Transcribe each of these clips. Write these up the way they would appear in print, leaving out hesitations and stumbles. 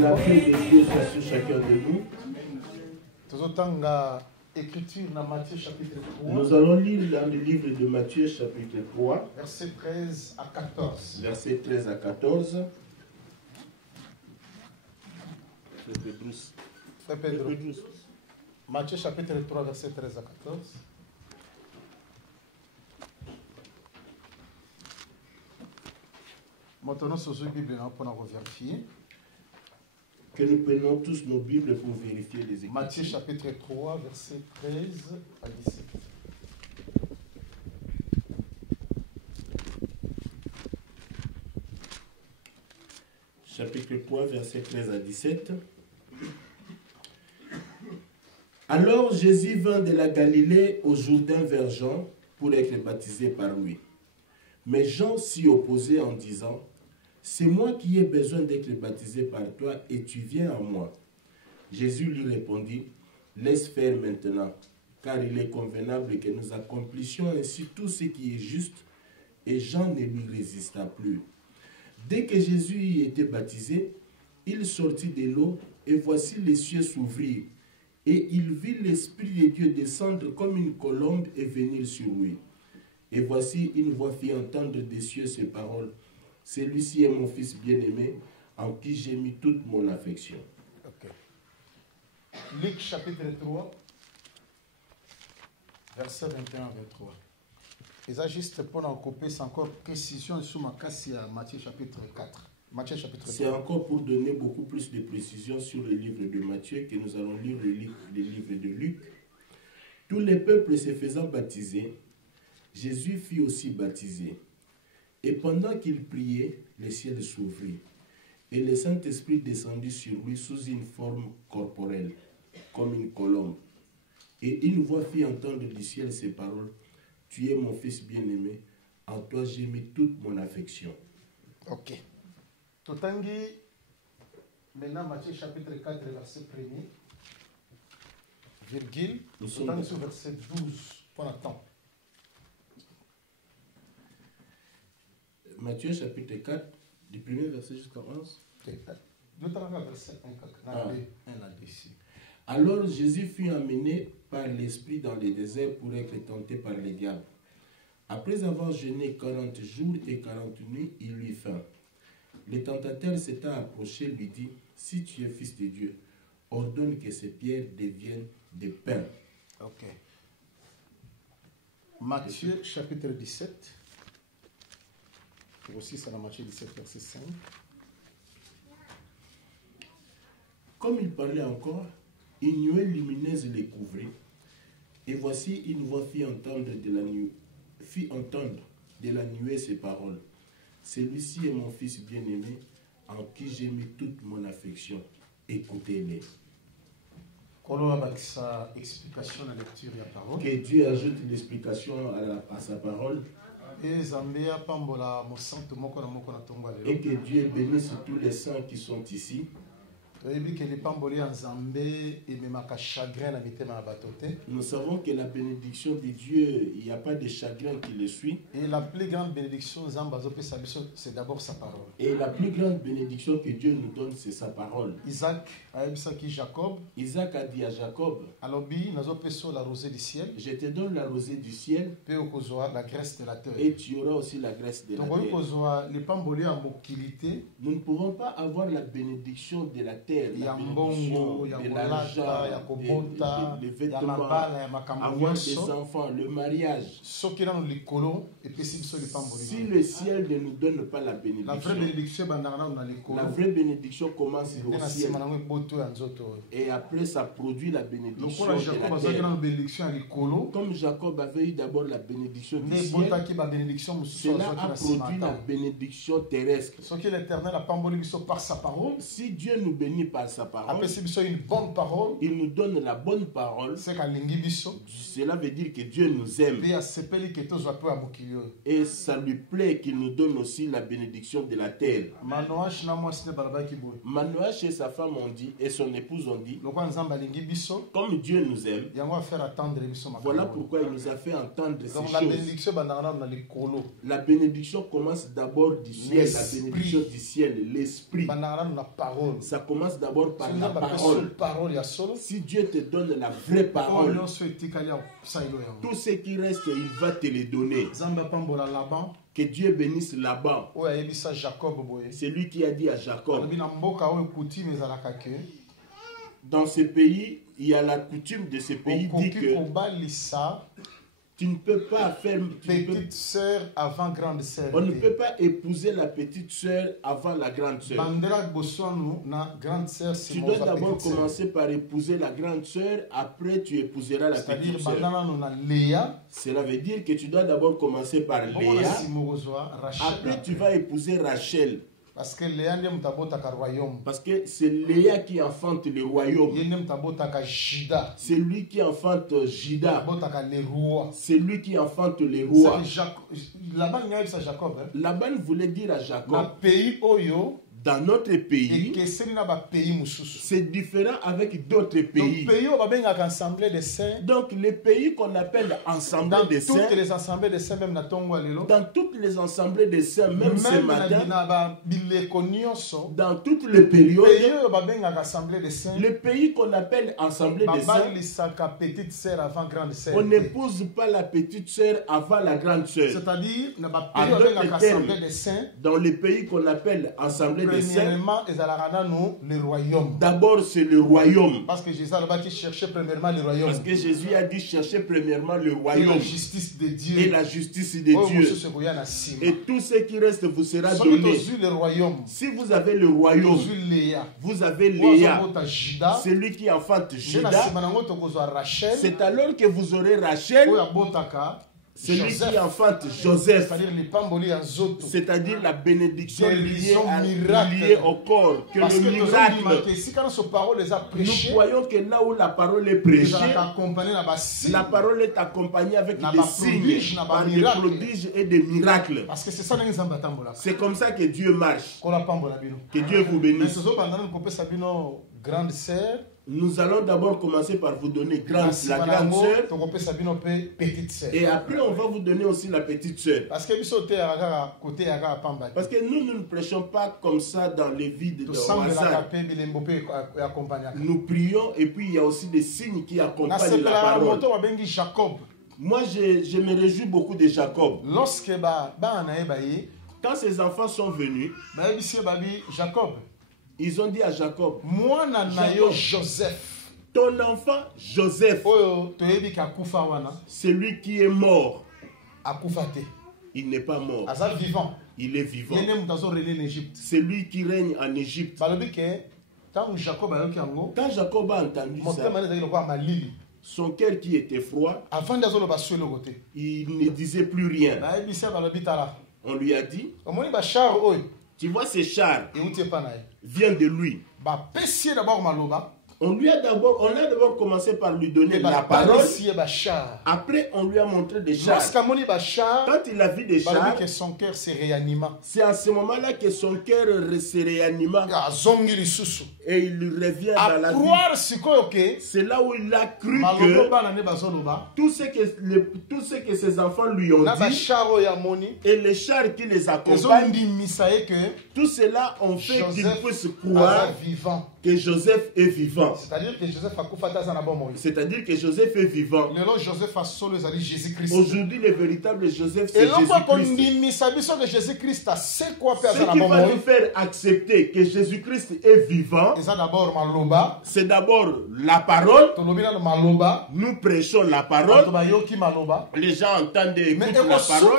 la paix de Dieu soit sur chacun de nous. Nous allons lire dans le livre de Matthieu chapitre 3. Verset 13 à 14. Verset 13 à 14. Matthieu chapitre 3, verset 13 à 14. Maintenant, sur la Bible, pour vérifier. Que nous prenions tous nos Bibles pour vérifier les Écritures. Matthieu chapitre 3, verset 13 à 17. Chapitre 3, verset 13 à 17. Alors Jésus vint de la Galilée au Jourdain vers Jean pour être baptisé par lui. Mais Jean s'y opposait en disant: c'est moi qui ai besoin d'être baptisé par toi et tu viens à moi. Jésus lui répondit: laisse faire maintenant, car il est convenable que nous accomplissions ainsi tout ce qui est juste. Et Jean ne lui résista plus. Dès que Jésus y était baptisé, il sortit de l'eau, et voici les cieux s'ouvrirent, et il vit l'Esprit de Dieu descendre comme une colombe et venir sur lui. Et voici une voix fit entendre des cieux ces paroles: celui-ci est mon fils bien-aimé, en qui j'ai mis toute mon affection. Okay. Luc chapitre 3, verset 21 à 23. Et ça, juste pour en couper, c'est encore précision sur ma casse à Matthieu chapitre 4. Matthieu chapitre 3. C'est encore pour donner beaucoup plus de précision sur le livre de Matthieu que nous allons lire le livre de Luc. Tous les peuples se faisant baptiser, Jésus fut aussi baptisé. Et pendant qu'il priait, le ciel s'ouvrit, et le Saint-Esprit descendit sur lui sous une forme corporelle, comme une colombe. Et une voix fit entendre du ciel ces paroles: tu es mon fils bien-aimé, en toi j'ai mis toute mon affection. Ok. Totangi, maintenant Matthieu chapitre 4, verset 1er, virgule, nous sommes sur verset 12, pour l'instant. Matthieu chapitre 4, du premier verset jusqu'à 11. Alors Jésus fut amené par l'Esprit dans le désert pour être tenté par le diable. Après avoir jeûné 40 jours et 40 nuits, il eut faim. Le tentateur s'étant approché lui dit: si tu es fils de Dieu, ordonne que ces pierres deviennent des pains. Ok. Matthieu chapitre 17. Aussi, c'est dans Matthieu 17, verset 5. Comme il parlait encore, une nuée lumineuse les couvrit. Et voici une voix fit entendre de la nuée ces paroles: celui-ci est mon fils bien-aimé, en qui j'ai mis toute mon affection. Écoutez-les. Que Dieu ajoute l'explication à sa parole. Et que Dieu bénisse tous les saints qui sont ici. Nous savons que la bénédiction de Dieu, il n'y a pas de chagrin qui le suit. Et la plus grande bénédiction, c'est d'abord sa parole. Et la plus grande bénédiction que Dieu nous donne, c'est sa parole. Isaac a dit à Jacob: je te donne la rosée du ciel, et tu auras aussi la graisse de la terre. Nous ne pouvons pas avoir la bénédiction de la terre, la bénédiction de l'argent, des vêtements, avoir des enfants, le mariage. Si le ciel ne nous donne pas la bénédiction, la vraie bénédiction commence au ciel. Et après, ça produit la bénédiction de la terre. Comme Jacob avait eu d'abord la bénédiction du ciel, cela a produit la bénédiction terrestre. Si Dieu nous bénit par sa parole, il nous donne la bonne parole, cela veut dire que Dieu nous aime. Et ça lui plaît qu'il nous donne aussi la bénédiction de la terre. Manoach et sa femme ont dit, et son épouse ont dit, comme Dieu nous aime, voilà pourquoi il nous a fait entendre ces choses. La bénédiction commence d'abord du ciel, la bénédiction du ciel, l'esprit. Ça commence commence d'abord par Si la nzambe apesi parole. parole ya solo, Si Dieu te donne la vraie oyo parole, nyonso etikali ya kosalela yango. tout ce qui reste, il va te les donner. Nzambe apambola Laban Que Dieu bénisse Laban. oyo ayebisa Jacob boye. C'est lui qui a dit à Jacob, Alobi na mboka oyo coutume ezalaka ke dans ce pays, il y a la coutume de ce pays dit okoki que kobalisa tu ne peux pas faire... petite sœur avant grande sœur. On ne peut pas épouser la petite sœur avant la grande sœur. Bandela bosonu na grande sœur Tu dois d'abord commencer par épouser la grande sœur, après tu épouseras la c'est-à-dire petite sœur. bandana no na Léa, Cela veut dire que tu dois d'abord commencer par Léa, Rachel. après tu vas épouser Rachel. Parce que Léa ndiye mutabotaka royaume. Parce que c'est Léa qui enfante le royaume. Ye ndiye mutabotaka Juda. C'est lui qui enfante Juda. Mutabotaka les rois. C'est lui qui enfante les rois. Laban ngayebisa Jacob. Laban voulait dire à Na Jacob, pays oyo dans notre pays, ekeseni na ba pays mususu. c'est différent avec d'autres Donc pays. pays oyo babengaka assemblée des saints. Donc les pays qu'on appelle assemblée Dans des saints, toutes les assemblées des saints même na tongo lelo. dans toutes les assemblées des saints, même ce matin, na ba bileko nyonso. dans toutes les périodes, Pays oyo babengaka assemblée des saints. les pays qu'on appelle assemblée des saints, Babalisaka petite sœur avant grande sœur. on n'épouse pas la petite sœur avant la grande sœur. C'est-à-dire na ba En pays d'autres babengaka termes, assemblée des saints. dans les pays qu'on appelle assemblée des saints, Premièrement, le royaume. d'abord c'est le royaume. Parce que Jésus a qui cherchait premièrement le royaume. Parce que Jésus a dit chercher premièrement le Et royaume la justice de Dieu. et la justice de Dieu. Et tout ce qui reste vous sera donné. Le royaume. Si vous avez le royaume, vous avez Léa, celui qui enfante Juda. C'est alors que vous aurez Rachel, celui qui enfante Joseph, c'est-à-dire la bénédiction liée au corps, que le miracle. Nous voyons que là où la parole est prêchée, la parole est accompagnée avec des signes, par des prodiges et des miracles. C'est comme ça que Dieu marche. Que Dieu vous bénisse. Grande sœur. Nous allons d'abord commencer par vous donner la grande sœur. Et après, on va vous donner aussi la petite sœur. Parce que nous ne prêchons pas comme ça dans les vies de hasard. Nous prions et puis il y a aussi des signes qui accompagnent la parole. Moi, je me réjouis beaucoup de Jacob. Quand ses enfants sont venus, ils ont dit à Jacob, Joseph, ton enfant Joseph, celui qui est mort, il n'est pas mort, il est vivant. C'est lui qui règne en Égypte. Quand Jacob a entendu ça, son cœur qui était froid, il ne disait plus rien. On lui a dit, tu vois ces chars viennent de lui. On a d'abord commencé par lui donner la parole. Après, on lui a montré des chars. Quand il a vu des chars, c'est à ce moment-là que son cœur se réanima. Et il revient dans la vie. C'est là où il a cru que tout ce que ses enfants lui ont dit et les chars qui les accompagnent, tout cela ont fait qu'il puisse croire que Joseph est vivant. C'est-à-dire que Joseph est vivant. Aujourd'hui, le véritable Joseph, c'est Jésus-Christ. Ce qui va nous faire accepter que Jésus-Christ est vivant, c'est d'abord la parole. Nous prêchons la parole. Les gens entendent et écoutent la parole.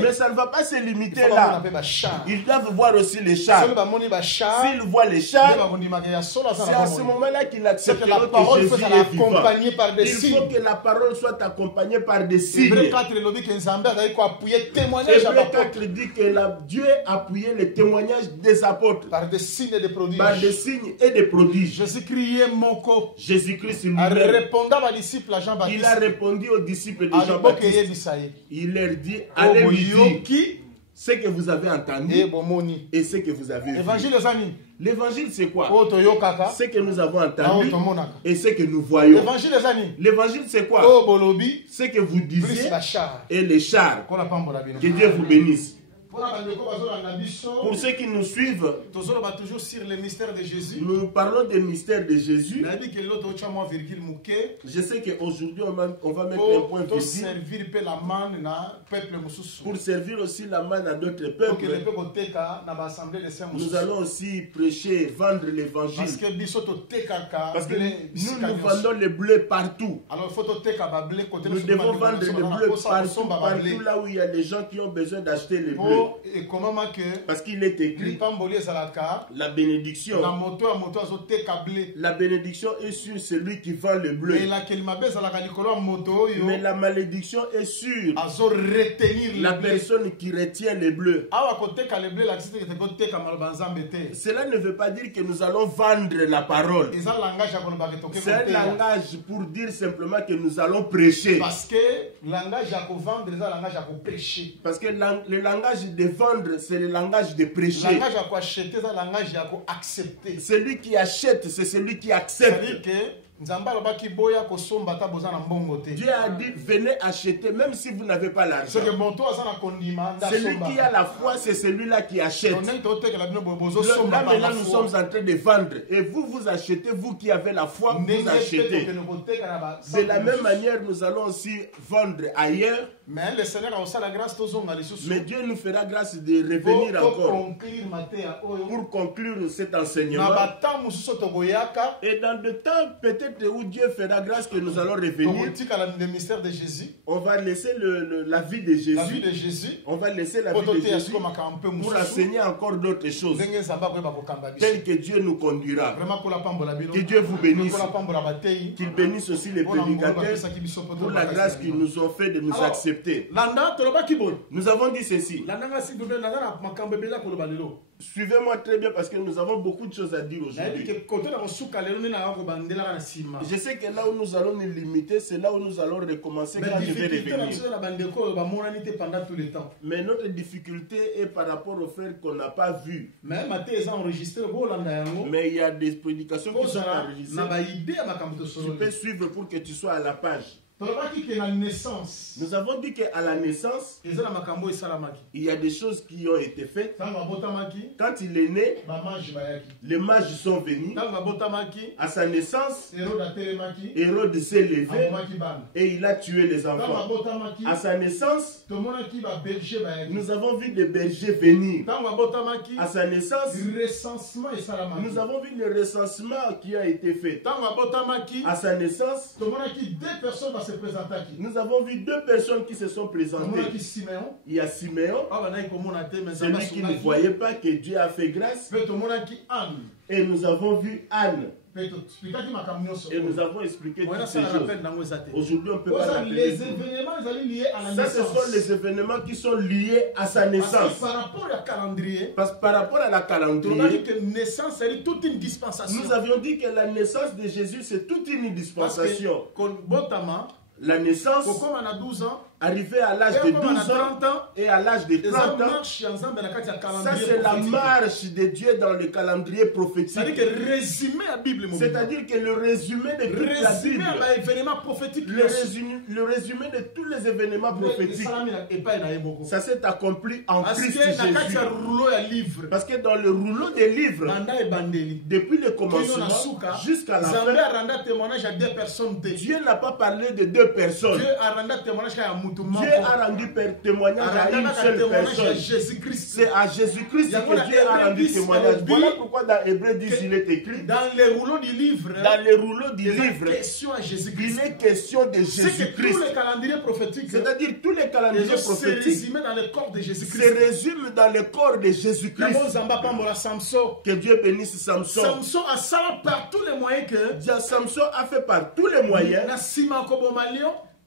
Mais ça ne va pas se limiter là. Ils doivent voir aussi les chars. S'ils voient les chars, c'est à ce moment-là qu'il acceptera que Jésus est vivant. Il faut que la parole soit accompagnée par des signes. Hébreux 4 dit que Dieu a appuyé les témoignages des apôtres par des signes et des prodiges. Jésus-Christ lui-même, il a répondu aux disciples de Jean-Baptiste. Il leur dit, allez lui dire ce que vous avez entendu et ce que vous avez vu. L'évangile, c'est quoi? Ce que nous avons entendu et ce que nous voyons. L'évangile, c'est quoi? Ce que vous disiez et les chars. Que Dieu vous bénisse. Pour ceux qui nous suivent, toujours sur le mystère de Jésus. nous parlons des mystères de Jésus. Je sais qu'aujourd'hui, on va mettre un point pour virgule pour servir aussi la manne à d'autres peuples. Nous allons aussi prêcher, vendre l'évangile. Parce que nous vendons le bleu partout. Nous devons vendre le bleu partout, partout là où il y a des gens qui ont besoin d'acheter le bleu. Parce qu'il est écrit, la bénédiction est sur celui qui vend le bleu. Mais la malédiction est sur la personne qui retient le bleu. Cela ne veut pas dire que nous allons vendre la parole. C'est un langage pour dire simplement que nous allons prêcher. Parce que le langage de vendre, c'est le langage de prêcher. Celui qui achète, c'est celui qui accepte. Dieu a dit, venez acheter, même si vous n'avez pas l'argent. Celui qui a la foi, c'est celui-là qui achète. Là, maintenant, nous sommes en train de vendre. Et vous, vous achetez, vous qui avez la foi, vous achetez. De la même manière, nous allons aussi vendre ailleurs. Mais Dieu nous fera grâce de revenir encore pour conclure cet enseignement. Et dans le temps peut-être où Dieu fera grâce que nous allons revenir, on va laisser la vie de Jésus. On va laisser la vie de Jésus pour enseigner encore d'autres choses telles que Dieu nous conduira. Que Dieu vous bénisse. Qu'il bénisse aussi les prédicateurs pour la grâce qu'ils nous ont fait de nous accepter. Nous avons dit ceci. Suivez-moi très bien parce que nous avons beaucoup de choses à dire aujourd'hui. Je sais que là où nous allons nous limiter, c'est là où nous allons recommencer quand je vais revenir. Mais notre difficulté est par rapport aux frères qu'on n'a pas vus. Mais il y a des prédications qui sont enregistrées. Tu peux suivre pour que tu sois à la page. Nous avons dit qu'à la naissance, il y a des choses qui ont été faites. Quand il est né, les mages sont venus. À sa naissance, Hérode s'est levé et il a tué les enfants. À sa naissance, nous avons vu des bergers venir. À sa naissance, nous avons vu le recensement qui a été fait. À sa naissance, nous avons vu deux personnes qui se sont présentées. Il y a Siméon, celui qui ne voyait pas que Dieu a fait grâce. Et nous avons vu Anne. Et nous avons expliqué toutes ces choses. Aujourd'hui, on ne peut pas l'appeler. Ça, ce sont les événements qui sont liés à sa naissance. Parce que par rapport à la calendrier, nous avions dit que la naissance de Jésus, c'est toute une dispensation. La naissance, arrivé à l'âge de 12 ans et à l'âge de 30 ans, ça c'est la marche de Dieu dans le calendrier prophétique. C'est-à-dire que le résumé de toute la Bible, le résumé de tous les événements prophétiques, ça s'est accompli en Christ Jésus. Parce que dans le rouleau des livres, depuis le commencement jusqu'à la fin, Dieu n'a pas parlé de deux personnes. Dieu a rendu témoignage à une seule personne. C'est à Jésus-Christ que Dieu a rendu témoignage. Voilà pourquoi dans Hébreux 10, il est écrit, dans les rouleaux du livre, il est question de Jésus-Christ. C'est-à-dire tous les calendriers prophétiques se résument dans le corps de Jésus-Christ. Que Dieu bénisse Samson. Samson a fait par tous les moyens.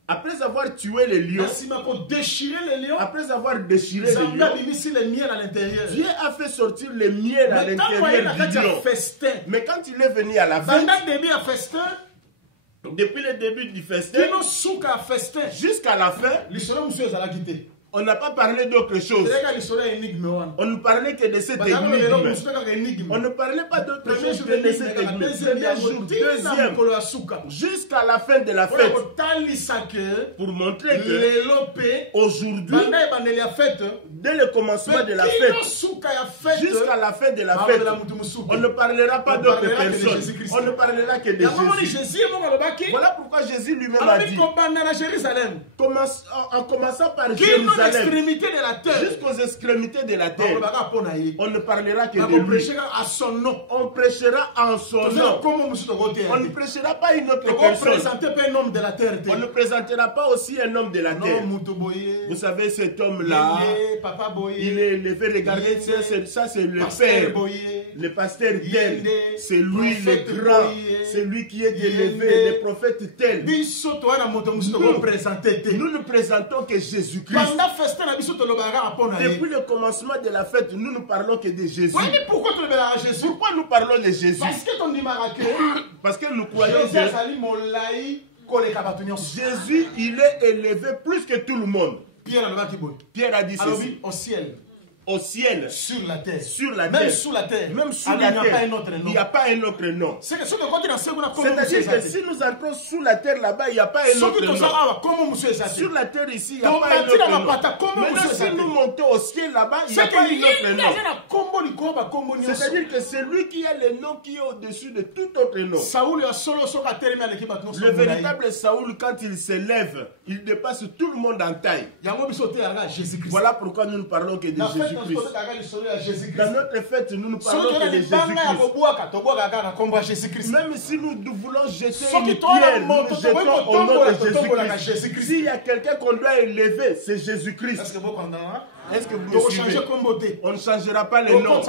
Après avoir tué les lions, après avoir déchiré les lions, Dieu a fait sortir le miel à l'intérieur du lion. Mais quand il est venu à la fête, depuis le début du festin, jusqu'à la fin, On n'a pas parlé d'autre chose. On ne parlait que de cette énigme. On ne parlait pas d'autre chose que de cette énigme. Premier jour, deuxième, jusqu'à la fin de la fête. Pour montrer que aujourd'hui, dès le commencement de la fête, jusqu'à la fin de la fête, on ne parlera pas d'autre personne. On ne parlera que de Jésus. Voilà pourquoi Jésus lui-même a dit, en commençant par Jérusalem, jusqu'aux extrémités de la terre, on ne parlera que de lui. On prêchera en son nom. On ne prêchera pas une autre personne. On ne présentera pas aussi un homme de la terre. Vous savez, cet homme-là, il est élevé. Regardez, ça c'est le père, le pasteur tel. C'est lui le grand. C'est lui qui est élevé, le prophète tel. Nous ne présentons que Jésus-Christ. Depuis le commencement de la fête, nous ne parlons que de Jésus. Pourquoi nous parlons de Jésus? Parce que nous croyons que Jésus, il est élevé plus que tout le monde. Pierre a dit ceci. Au ciel. Au ciel, sur la terre, même sous la terre, même sous la terre, il n'y a pas un autre nom. C'est-à-dire que si nous entrons sous la terre là-bas, il n'y a pas un autre nom. Sur la terre ici, il n'y a pas un autre nom. Maintenant, si nous montons au ciel là-bas, il n'y a pas un autre nom. C'est-à-dire que c'est lui qui a le nom qui est au-dessus de tout autre nom. Le véritable Saoul, quand il s'élève, il dépasse tout le monde en taille. Voilà pourquoi nous ne parlons que de Jésus. Dans notre fête, nous parlons que de Jésus-Christ. Même si nous voulons jeter une pierre, nous jetons au nom de Jésus-Christ. S'il y a quelqu'un qu'on doit élever, c'est Jésus-Christ. Est-ce que vous me suivez? On ne changera pas les noms.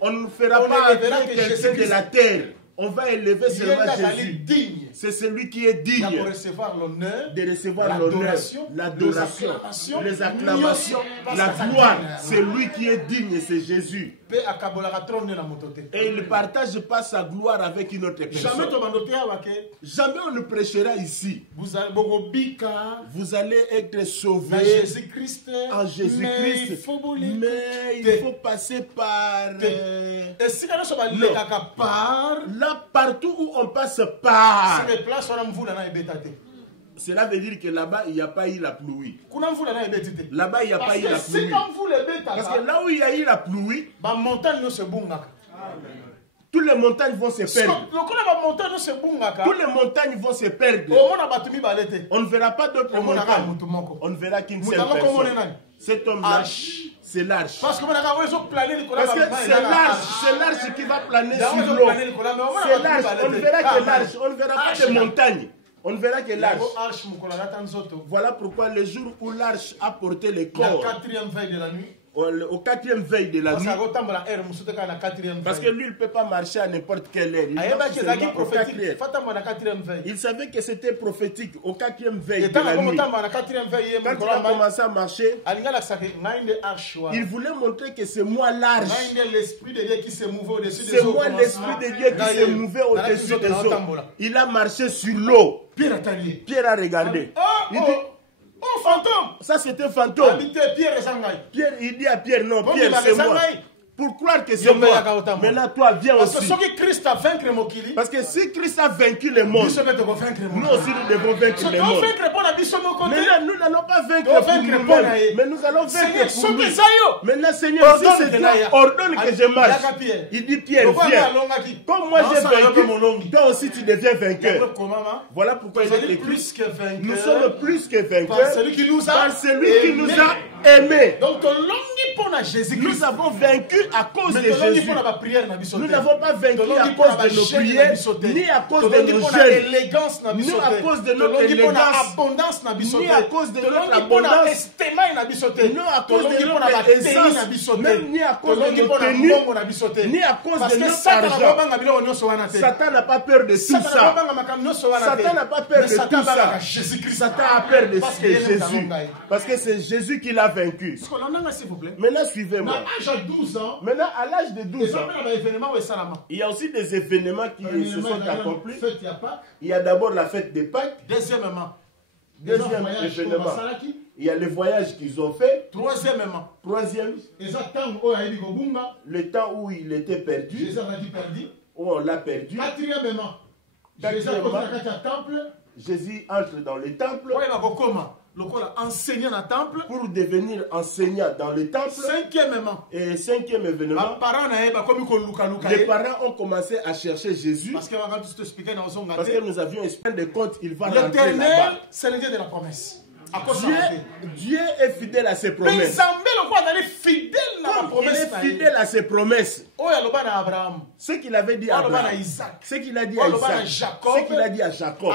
On ne fera pas entrer quelqu'un de la terre. On va élever seulement Jésus. C'est celui qui est digne de recevoir l'honneur, l'adoration, les acclamations, la gloire. C'est lui qui est digne, c'est Jésus. Et il ne partage pas sa gloire avec une autre personne. Jamais on ne prêchera ici. Vous allez être sauvés en Jésus-Christ. Mais il faut passer par... Là, partout où on passe par... Cela veut dire que là-bas, il n'y a pas eu la pluie. Là-bas, il n'y a pas eu la pluie. Parce que là où il y a eu la pluie, toutes les montagnes vont se perdre. Toutes les montagnes vont se perdre. On ne verra pas d'autres montagnes. On ne verra qu'une seule personne. Cet homme-là, c'est l'arche. Parce que c'est l'arche qui va planer sur l'eau. C'est l'arche. On ne verra que l'arche. On ne verra pas de montagnes. On ne verra que l'arche. Voilà pourquoi le jour où l'arche a porté le corps, au quatrième veille de la nuit, parce que lui il ne peut pas marcher à n'importe quelle heure. Il savait que c'était prophétique au quatrième veille de la nuit. Quand il a commencé à marcher, il voulait montrer que c'est moi l'arche. C'est moi l'esprit de Dieu qui se mouvait au-dessus des eaux. Il a marché sur l'eau. Pierre a regardé. Il dit, oh, fantôme! Ça c'était fantôme. Pierre, il dit à Pierre, non, Pierre, c'est moi. Pour croire que c'est moi. Maintenant, toi, viens aussi. Parce que si Christ a vaincu le monde, nous aussi nous devons vaincre le monde. Maintenant, nous n'allons pas vaincre pour nous-mêmes, mais nous allons vaincre pour lui. Maintenant, Seigneur, si c'est toi, ordonne que je marche. Il dit, Pierre, viens. Comme moi j'ai vaincu, toi aussi tu deviens vainqueur. Voilà pourquoi il est écrit, nous sommes plus que vainqueurs par celui qui nous a aimés. Donc, nous avons vaincu à cause de Jésus. Nous n'avons pas vaincu à cause de nos prières, ni à cause de nos jeûnes, ni à cause de notre élégance, ni à cause de notre abondance, ni à cause de notre essence, même ni à cause de nos tenues, ni à cause de notre argent. Satan n'a pas peur de tout ça. Satan n'a pas peur de tout ça. Satan a peur de Jésus. Parce que c'est Jésus qui l'a vaincu. Maintenant, suivez-moi. Maintenant, à l'âge de 12 ans, il y a aussi des événements qui se sont accomplis. Il y a d'abord la fête des Pâques. Deuxième événement, il y a le voyage qu'ils ont fait. Troisièmement, le temps où il était perdu, où on l'a perdu. Quatrièmement, Jésus entre dans le temple enseignant dans le temple. pour devenir enseignant dans le temple. Cinquièmement, Et cinquième événement, les parents ont commencé à chercher Jésus parce parce que nous avions espéré de compte il va rentrer l'éternel, là-bas. c'est le Dieu de la promesse. Dieu est fidèle à ses promesses. Comme il est fidèle à ses promesses. Ce qu'il avait dit à Abraham, ce qu'il a dit à Isaac, ce qu'il a dit à Jacob,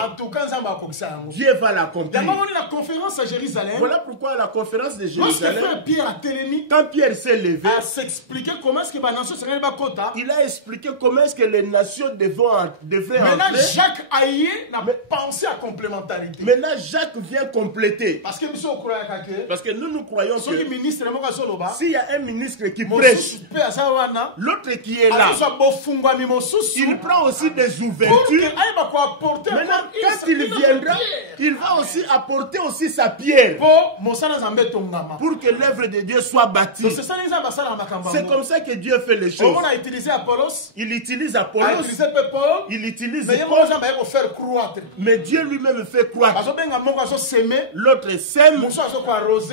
Dieu va l'accomplir. La conférence à Jérusalem, Voilà pourquoi à la conférence de lorsque Jérusalem, frère Pierre a télémi, quand Pierre s'est levé, à s'expliquer comment est-ce que la nation serait kota. il a expliqué comment est-ce que les nations devraient Maintenant, entrer. Jacques Aïe n'a pensé à complémentarité. Maintenant, Jacques vient compléter. Parce que Parce que nous croyons que s'il y a un ministre qui prêche, l'autre qui est là, il prend aussi des ouvertures. Maintenant, quand il viendra, il va aussi apporter aussi sa pierre pour que l'œuvre de Dieu soit bâtie. C'est comme ça que Dieu fait les choses. Il utilise Apollos, il utilise Paul, mais Dieu lui-même fait croître. L'autre sème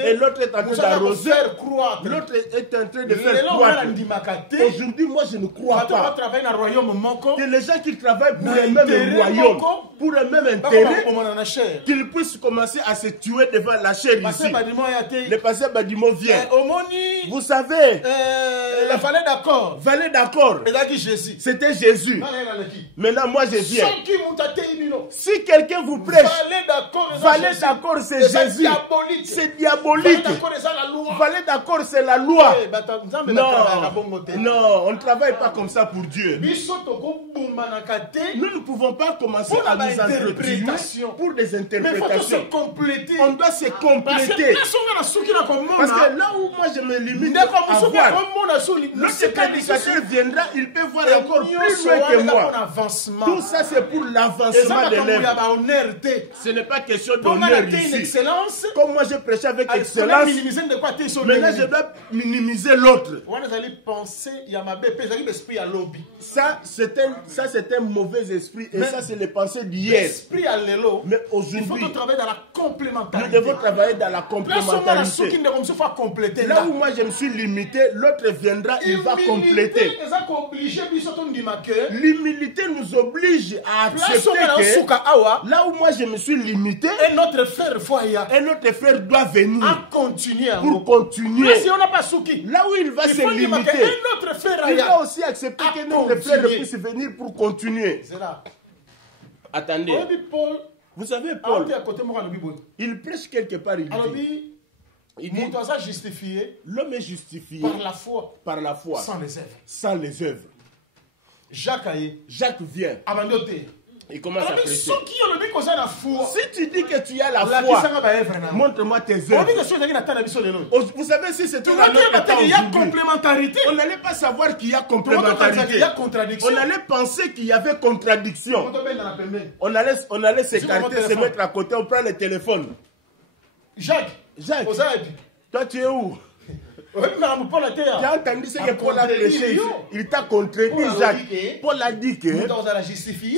et l'autre est en train d'arroser, l'autre est en train de faire croître. Aujourd'hui, moi je ne crois pas que les gens qui travaillent pour le même royaume, pour le même intérêt, qu'ils puissent commencer à se tuer devant la chair ici. Le pasteur Badimo vient. Vous savez, la vallée d'accord. Vallée d'accord, c'était Jésus. Maintenant, moi je viens. Si quelqu'un vous prêche, vallée d'accord, c'est Jésus. C'est diabolique. Vallée d'accord, c'est la loi. Non, on ne travaille pas comme ça pour Dieu. Nous ne pouvons pas commencer à nous entretenir pour des interprétations. On doit se compléter. Parce que là où moi je me limite à voir, l'autre prédicateur viendra, il peut voir encore plus loin que moi. Tout ça c'est pour l'avancement de l'œuvre. Ce n'est pas question d'honneur ici. Comme moi je prêche avec excellence, maintenant je dois minimiser l'autre. Ça c'est un mauvais esprit et ça c'est les pensées d'hier. Mais aujourd'hui, nous devons travailler dans la complémentarité. Là où moi je me suis limité, l'autre viendra, il va compléter. L'humilité nous oblige à accepter que là où moi je me suis limité, un autre frère doit venir pour continuer. Là où il va se limiter, il va aussi accepter que notre frère puisse venir pour continuer. Attendez. Vous savez, Paul, il prêche quelque part, il dit l'homme est justifié par la foi sans les œuvres. Jacques vient. Il commence à prêcher. Si tu dis que tu as la foi, montre-moi tes œuvres. Vous savez, si c'était dans notre temps aujourd'hui, on n'allait pas savoir qu'il y a complémentarité. On allait penser qu'il y avait contradiction. On allait s'écarter, se mettre à côté, on prend le téléphone. Jacques, toi tu es où? Tu as entendu ce que Paul a prêché? Il t'a contredit, Jacques. Paul a dit que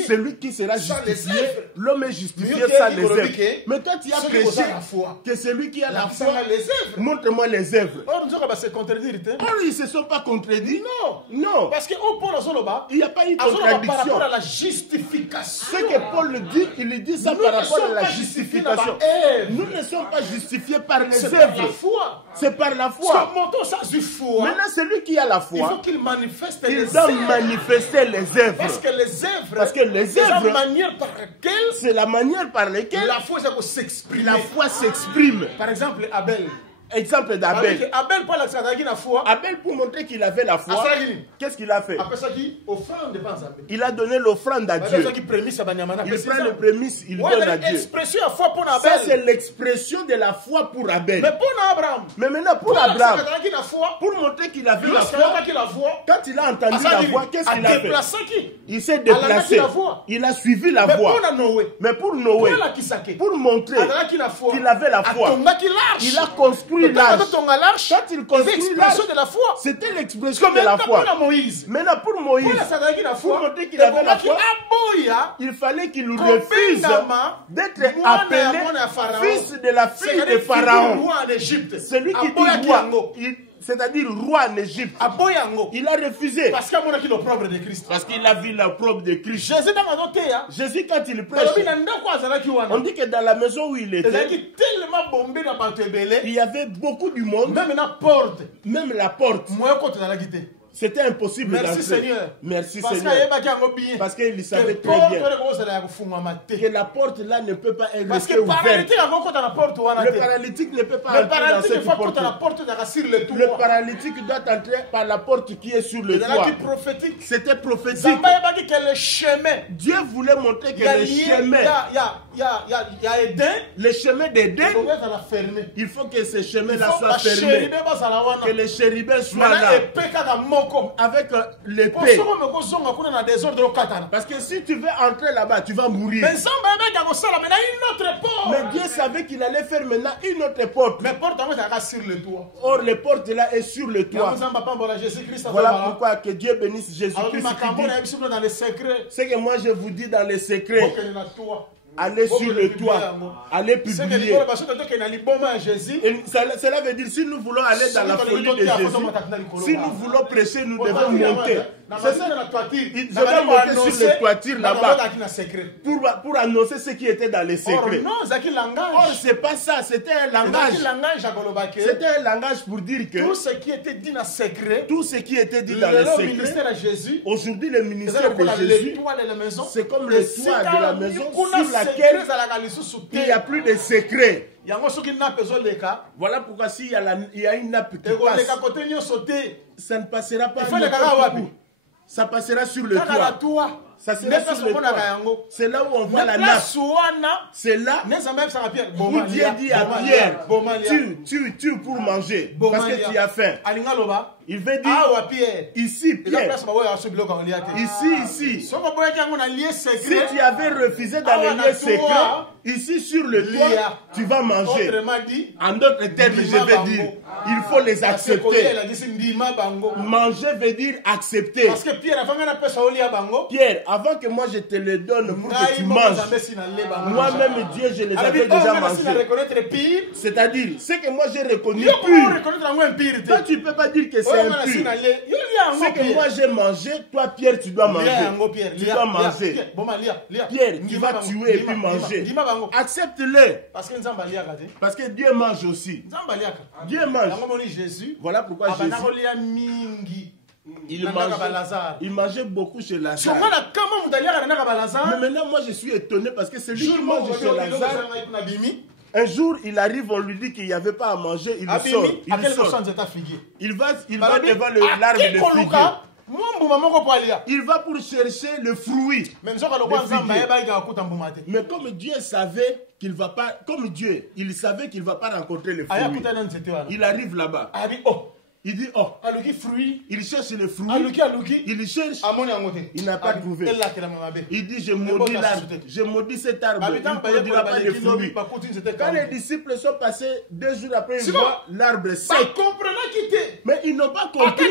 celui qui sera justifié, l'homme est justifié sans les œuvres. Mais toi tu as prêché que celui qui a la foi, montre-moi les œuvres. Or ils ne se sont pas contredits. Non. Parce qu'il n'y a pas eu de contradiction. Par rapport à la justification. Ce que Paul dit, il dit ça par rapport à la justification. Nous ne sommes pas justifiés par les œuvres. C'est par la foi. Maintenant, celui qui a la foi, il faut qu'il manifeste les œuvres. Il doit manifester les œuvres. Parce que les œuvres, c'est la manière par laquelle la foi s'exprime. La foi s'exprime. Par exemple, Abel. Exemple d'Abel. Abel, pour montrer qu'il avait la foi, qu'est-ce qu'il a fait? Il a donné l'offrande à Dieu. Il prend le prémisse, il donne à Dieu. Ça, c'est l'expression de la foi pour Abel. Mais maintenant, pour Abraham, pour montrer qu'il avait la foi, quand il a entendu la voix, qu'est-ce qu'il a fait? Il s'est déplacé. Il a suivi la voix. Mais pour Noé, pour montrer qu'il avait la foi, il a construit l'arche. Quand il construit l'arche, c'était l'expression de la foi. Maintenant, pour Moïse, pour montrer qu'il avait la foi, il fallait qu'il refuse d'être appelé fils de la fille de Pharaon. Celui qui dit roi, c'est-à-dire roi en Égypte. Il a refusé. Parce qu'il a vu l'opprobre de Christ. Jésus, quand il prêche, on dit que dans la maison où il était, il y avait beaucoup du monde. Même la porte. C'était impossible d'entrer. Merci Seigneur. Merci Seigneur. Parce qu'il savait très bien que la porte là ne peut pas être restée ouverte. Le paralytique ne peut pas entrer dans cette porte. Le paralytique doit entrer par la porte qui est sur le toit. C'était prophétique. Dieu voulait montrer que le chemin d'Éden, il faut que ce chemin-là soit fermé. Que les chérubins soient là. Avec l'épée. Parce que si tu veux entrer là-bas, tu vas mourir. Mais Dieu savait qu'il allait faire maintenant une autre porte. Or, les portes là est sur le toit. Voilà pourquoi que Dieu bénisse Jésus-Christ. C'est que moi je vous dis dans les secrets. Allez sur le toit, allez publier. Et cela veut dire, si nous voulons aller dans la folie de Jésus, si nous voulons prêcher, nous devons monter. C'est ça, je vais monter sur le toiture là-bas pour annoncer ce qui était dans les secrets. Or, c'est pas ça, c'était un langage. C'était un langage pour dire que tout ce qui était dit dans secret, tout ce qui était dit dans les secrets, aujourd'hui le ministère de Jésus, c'est comme le toit de la maison sur laquelle il n'y a plus de secret. Voilà pourquoi s'il y a une nappe qui passe, ça ne passera pas n'importe où. Ça passera sur le toit. Ça sera sur le toit. C'est là où on voit la nappe. C'est là où Dieu dit à Pierre, tue pour manger, parce que tu as faim. Il veut dire, ici, Pierre, ici, si tu avais refusé dans les lieux secrets, ici sur le toit, tu vas manger. En d'autres termes, je vais dire, il faut les accepter. Manger veut dire accepter. Pierre, avant que moi je te le donne pour que tu manges, moi-même Dieu, je les avais déjà mangés. C'est-à-dire, ce que moi j'ai reconnu pur. Toi, tu ne peux pas dire que c'est impur. Ce que moi j'ai mangé, toi Pierre, tu dois manger. Tu dois manger. Pierre, tu vas tuer et puis manger. Accepte-le. Parce que Dieu mange aussi. Dieu mange. Voilà pourquoi Jésus, il mangeait beaucoup chez Lazare. Mais maintenant, moi je suis étonné parce que celui qui mange chez Lazare, un jour, il arrive, on lui dit qu'il n'y avait pas à manger, il sort. Il va devant l'arbre de figuier. Il va pour chercher le fruit. Mais comme Dieu savait qu'il va pas, comme Dieu, il savait qu'il ne va pas rencontrer le fruit. Il arrive là-bas. Il dit, oh, il cherche le fruit, il cherche, il n'a pas trouvé. Il dit, je maudis cet arbre, il ne produira pas de fruits. Quand les disciples sont passés 2 jours après, ils voient l'arbre sec. Mais ils n'ont pas compris.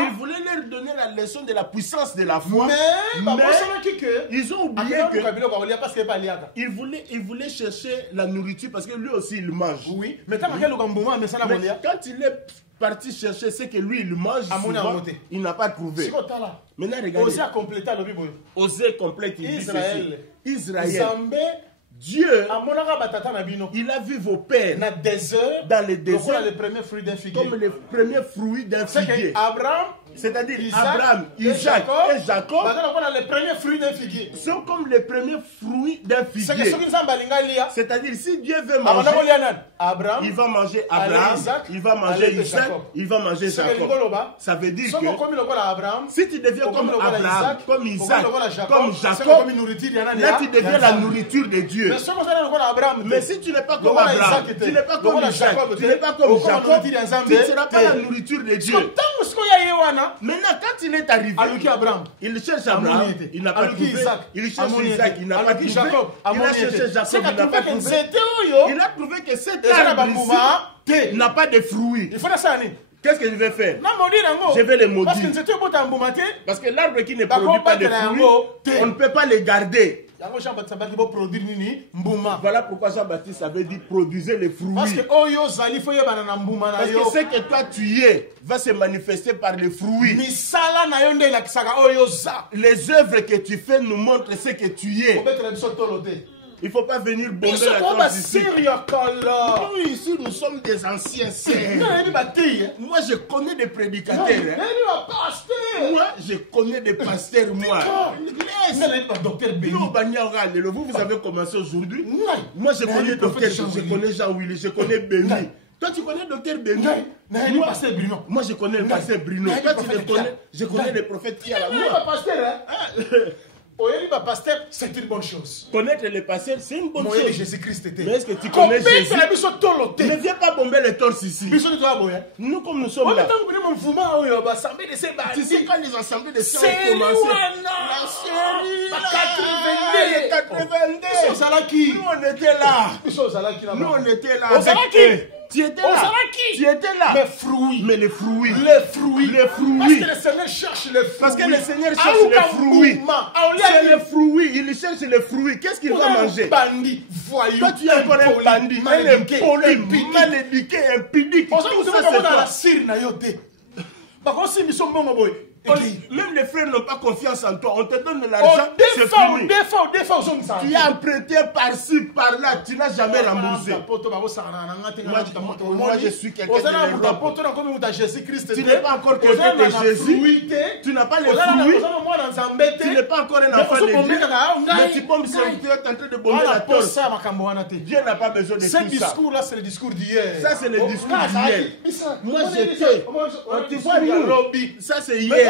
Il voulait leur donner la leçon de la puissance de la foi. Mais ils ont oublié qu'il voulait chercher la nourriture parce que lui aussi il mange. Mais quand il est parti chercher ce que lui il mange, souvent, il n'a pas trouvé. Maintenant regardez. Osée complète, il dit ceci. Israël, Dieu, amonaka batata na bino il a vu vos pères na désert dans les déserts les premiers fruits d'un figuier. comme les premiers fruits d'un C'est figuier. que Abraham, C'est-à-dire Isaac Abraham, et Isaac et Jacob les premiers fruits d'un figuier. sont comme les premiers fruits d'un C'est que figuier. soki nzambe alinga lia C'est-à-dire si Dieu veut abanda manger, kolia nani Abraham il va manger Abraham, Isaac, il va manger allez, Isaac, Jacob. il va manger C'est que Jacob. lingoloba Ça veut dire soki que okomi lokola Abraham si tu deviens okomi comme lokola Abraham, comme Isaac, comme c'est Jacob, okomi nourriture ya nani là ya- tu ya deviens la Nzambe. nourriture de Dieu. Mais soki ozali lokola Abraham Mais si tu n'es pas comme lokola Abraham, Isaac te, tu n'es pas comme lokola Isaac, Jacob tu te, n'es pas comme okoma Jacob, nourriture ya Nzambe tu ne seras pas te. la nourriture de Dieu. So ntango sikoyo ya ye wana Maintenant, quand il est arrivé, aluki Abraham il cherche Abraham, Amoni ete. il n'a pas Aluki trouvé. Isaac, Il cherche Amoni Isaac, ete. il n'a pas Aluki trouvé. Jacob, Il a Amoni cherché ete. Jacob, C'est il n'a pas qu'à trouver trouvé. nzete oyo Il a trouvé que cet eza na arbre bambuma te. ici n'a pas de fruits. Il faut nasala nini Qu'est-ce que je vais faire? na maudire yango Je vais les maudire. parce que nzete obota mbuma te Parce que l'arbre qui ne Bah, produit pas de combattre fruits, yango, te. on ne peut pas les garder. yango Jean Baptiste abaki boproduire nini mbuma Voilà pourquoi Jean-Baptiste avait dit produisez les parce que fruits. oyo ozali fo yebana na mbuma na Parce que yo ce que toi tu es va se manifester par les fruits. misala na yo nde elakisaka oyo oza Les œuvres que tu fais nous montrent ce que tu es. obetela biso tolo te Il ne faut pas venir bomber biso la koa torche ici. basiri ya kala Nous ici nous sommes des anciens saints. nayebi bateye Moi je connais des prédicateurs. hein. nayebi bapaster Moi je connais des pasteurs moi. nayebi badocteur beni Nous, Banyara, vous avez commencé aujourd'hui. Moi je connais prophète docteur, je Jean-Willy. connais Jean-Willy, je connais Béni. Toi tu connais docteur Béni. nayebi Moi, pasteur Bruno moi je connais le pasteur Bruno. Nayebi Toi tu prophète le connais, Pierre. je connais le prophète Pierre. nayebi Moi, bapaster oyebi bapaster c'est une bonne chose connaître les pasteurs c'est une bonne moyebi chose. Jésus-Christ te Mais est-ce que tu connais Jésus? kopetela biso tolo te Ne viens pas bomber les torses ici. biso nde toya boye Nous comme nous sommes là. ntango bini mofuma oyo basambe de se Tu sais bandi quand les assemblées de sœurs série ont commencé. wana La série ba là, 82 biso 82. ozalaki Nous on était là. biso ozalaki na Nous on bango. était là. Ozalaki. avec eux. Tu étais là. Ozalaki. Tu étais là. Mais fruits. Mais les fruits. Les fruits. Les fruits. Parce que le Seigneur cherche les fruits. Parce que le Seigneur cherche Aouka les fruits. Mbouma. C'est les fruits. Il cherche les fruits. Qu'est-ce qu'il va manger? Bandit, voyou. Toi, tu es encore un bandit, un impoli, mal éduqué, impudique. Tout ça, c'est dans la toi. cire na yo te. Bakosi biso mbongo boy. Même les frères n'ont pas confiance en toi. On te donne de l'argent, c'est fini. Des fois, Tu as emprunté par-ci, par-là. Tu n'as jamais remboursé. Moi, je suis quelqu'un de l'Europe. Tu n'es pas encore quelqu'un de Jésus. Tu n'as pas les fruits. Tu n'es pas encore un enfant de Dieu. Mais tu bombes, tu es en train de bomber la torse. Dieu n'a pas besoin de tout Ce ça. discours-là, c'est le discours d'hier. Ça, c'est le discours d'hier. Moi, j'étais. Tu vois, nous, ça, c'est hier.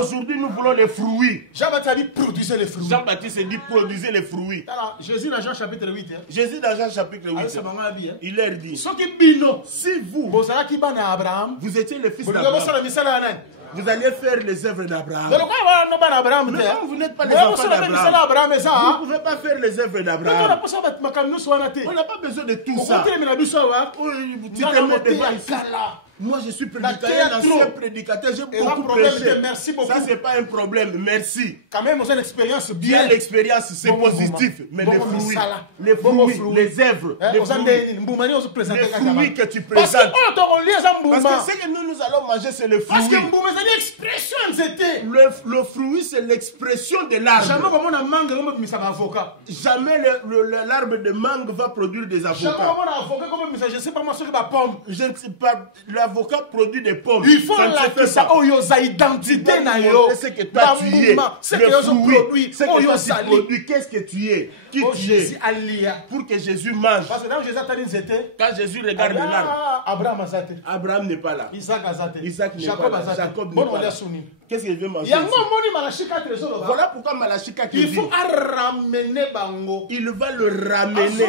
Aujourd'hui, nous voulons les fruits. Jean-Baptiste produisait les fruits. Jean-Baptiste dit produisez les fruits. Jésus dans Jean chapitre 8. Jésus dans Jean chapitre 8, il leur dit, si vous, vous étiez le fils d'Abraham, vous allez faire les œuvres d'Abraham. Mais comme vous n'êtes pas les enfants d'Abraham, vous ne pouvez pas faire les œuvres d'Abraham. On n'a pas besoin de tout ça. Tu te mets devant ici. Moi, je suis prédicateur, l'ancien prédicateur, j'ai beaucoup prêché. Ça, c'est pas un problème, merci. Quand même, on a une expérience Bien bien. l'expérience, c'est positif. Mais les fruits, les œuvres, les fruits que tu Parce présentes. que Parce que ce que nous allons manger, c'est le Parce que fruit. c'est l'expression, c'était. Le fruit, c'est l'expression de l'arbre. Jamais l'arbre de mangue va produire des avocats. Je ne sais pas moi ce que la pomme. Je ne sais pas, l'avocat produit des pommes. Il faut Ça ne se la fait ça pas. identité Tu na dois yo. montrer ce que toi tu es. Ce Le que yo fruit, produit. ce que toi tu produis, qu'est-ce que tu es, qui tu Jésus es, alia. pour que Jésus mange. Parce que dans Jésus a c'était. Quand Jésus regarde l'arbre, Abraham azate. Abraham n'est pas là. Isaac azate. Isaac n'est pas Jacob là. azate. Jacob n'est Bon pas on là. l'a souni. Qu'est-ce qu'il veut manger Yango ici? moni malachi 4 jours. Voilà pourquoi Malachika qui Il dit, faut ramener bango. il va le ramener.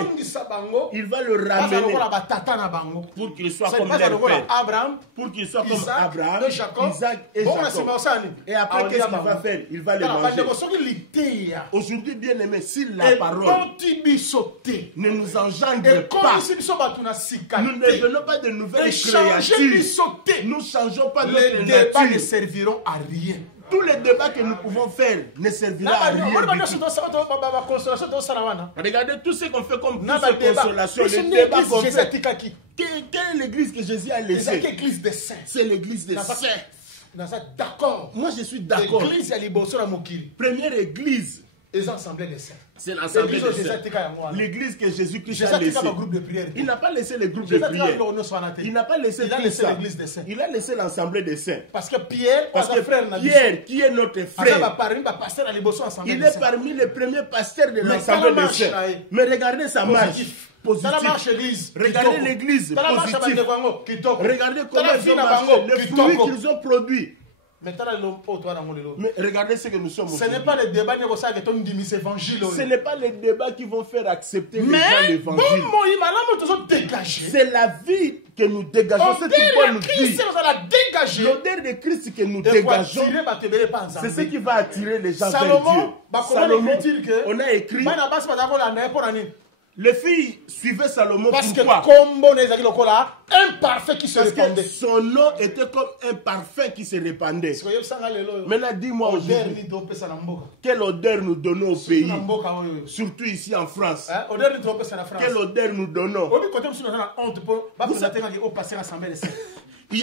Il va le ramener pour qu'il soit comme leur père. Abraham, Pour qu'il soit comme Isaac, Abraham, Isaac et bon, Jacob. Et après, qu'est-ce qu'il va faire? Il va les manger. Aujourd'hui, bien aimé, si la parole ne nous engendre pas, nous ne devenons pas de nouvelles créatures. Nous ne changeons pas les notre débats ne nature. serviront à rien. Tous les débats que nous pouvons faire ne serviront à rien. Du tout. Regardez tout ce qu'on fait comme plus de consolation, les débats qu'on fait. Quelle est l'église que Jésus a laissée? C'est l'église des saints. D'accord. Moi, je suis d'accord. Première église Les assemblées des saints. C'est l'assemblée des saints. L'église que Jésus-Christ a laissée. Il n'a pas laissé les groupes de prière. Il n'a pas laissé l'église des saints. Il a laissé l'assemblée des saints. Parce que Pierre, qui est notre frère, il est parmi les premiers pasteurs de l'assemblée des saints. Mais regardez sa marche. Positif. Regardez l'église positive. Regardez comment ils ont marché, les fruits qu'ils ont produits. Mais regardez ce que nous sommes. Ce n'est pas les débats évangile. Ce n'est pas les débats qui vont faire accepter les gens l'évangile. C'est la vie que nous dégageons. C'est pourquoi nous disons. L'odeur de Christ que nous dégageons, c'est ce qui va attirer les gens vers Dieu. Salomon, on a écrit. Les filles suivaient Salomon. Parce pourquoi? que un parfait qui se répandait. Son nom était comme un parfum qui se répandait. Maintenant, dis-moi aujourd'hui, quelle odeur nous donnons au pays, surtout ici en France. Quelle odeur nous donnons? Il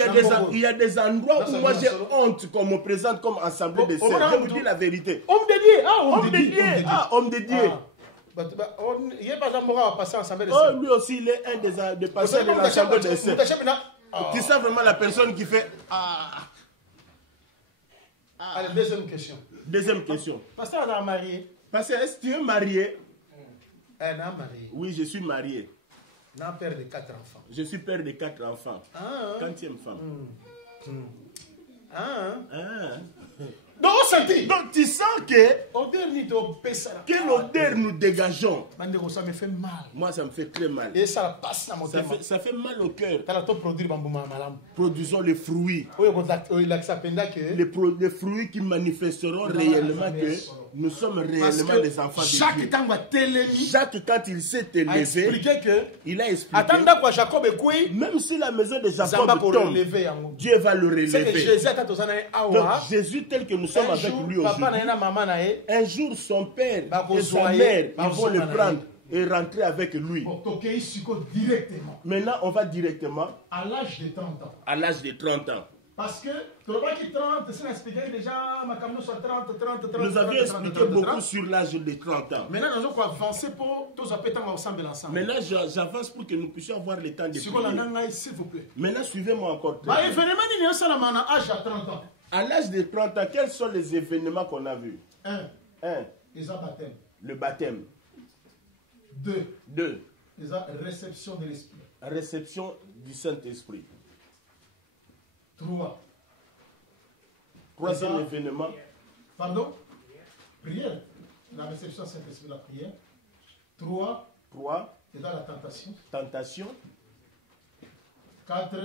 y a des endroits où moi j'ai honte qu'on me présente comme assemblée de saints. Je vous dis la vérité. Homme dédié. Lui aussi, il est un des pasteurs de l'assemblée des saints. Tu sais vraiment la personne qui fait. Allez, deuxième question. Deuxième question. Pasteur, on a marié. Pasteur, est-ce que tu es marié? Elle a marié. Oui, je suis marié. On a père de 4 enfants. Je suis père de 4 enfants. 4e femme. Donc tu sens quelle odeur nous dégageons. Ça me fait mal. Moi, ça me fait très mal. Et ça passe dans mon ça fait mal au cœur. Produisons les fruits. Les fruits qui manifesteront réellement que nous sommes réellement des enfants de Dieu. Jacques, quand il s'est élevé, il a expliqué, même si la maison de Jacob tombe, Dieu va le relever. Donc Jésus tel que nous sommes avec lui aujourd'hui, un jour son père et sa mère ils vont le prendre et rentrer avec lui. Maintenant, on va directement à l'âge de 30 ans. À l'âge de 30 ans. Parce que nous avions expliqué beaucoup sur l'âge de 30 ans. Maintenant, nous allons avancer pour tous ensemble. Maintenant, j'avance pour que nous puissions avoir le temps de prier. S'il vous plaît. Maintenant, suivez-moi encore. À l'âge de 30 ans, quels sont les événements qu'on a vus? 1. Le baptême. 2. Réception de l'Esprit. Réception du Saint-Esprit. 3. Troisième événement. Pardon? Prière. La réception du Saint-Esprit, la prière. 3. C'est dans la tentation. Tentation. 4.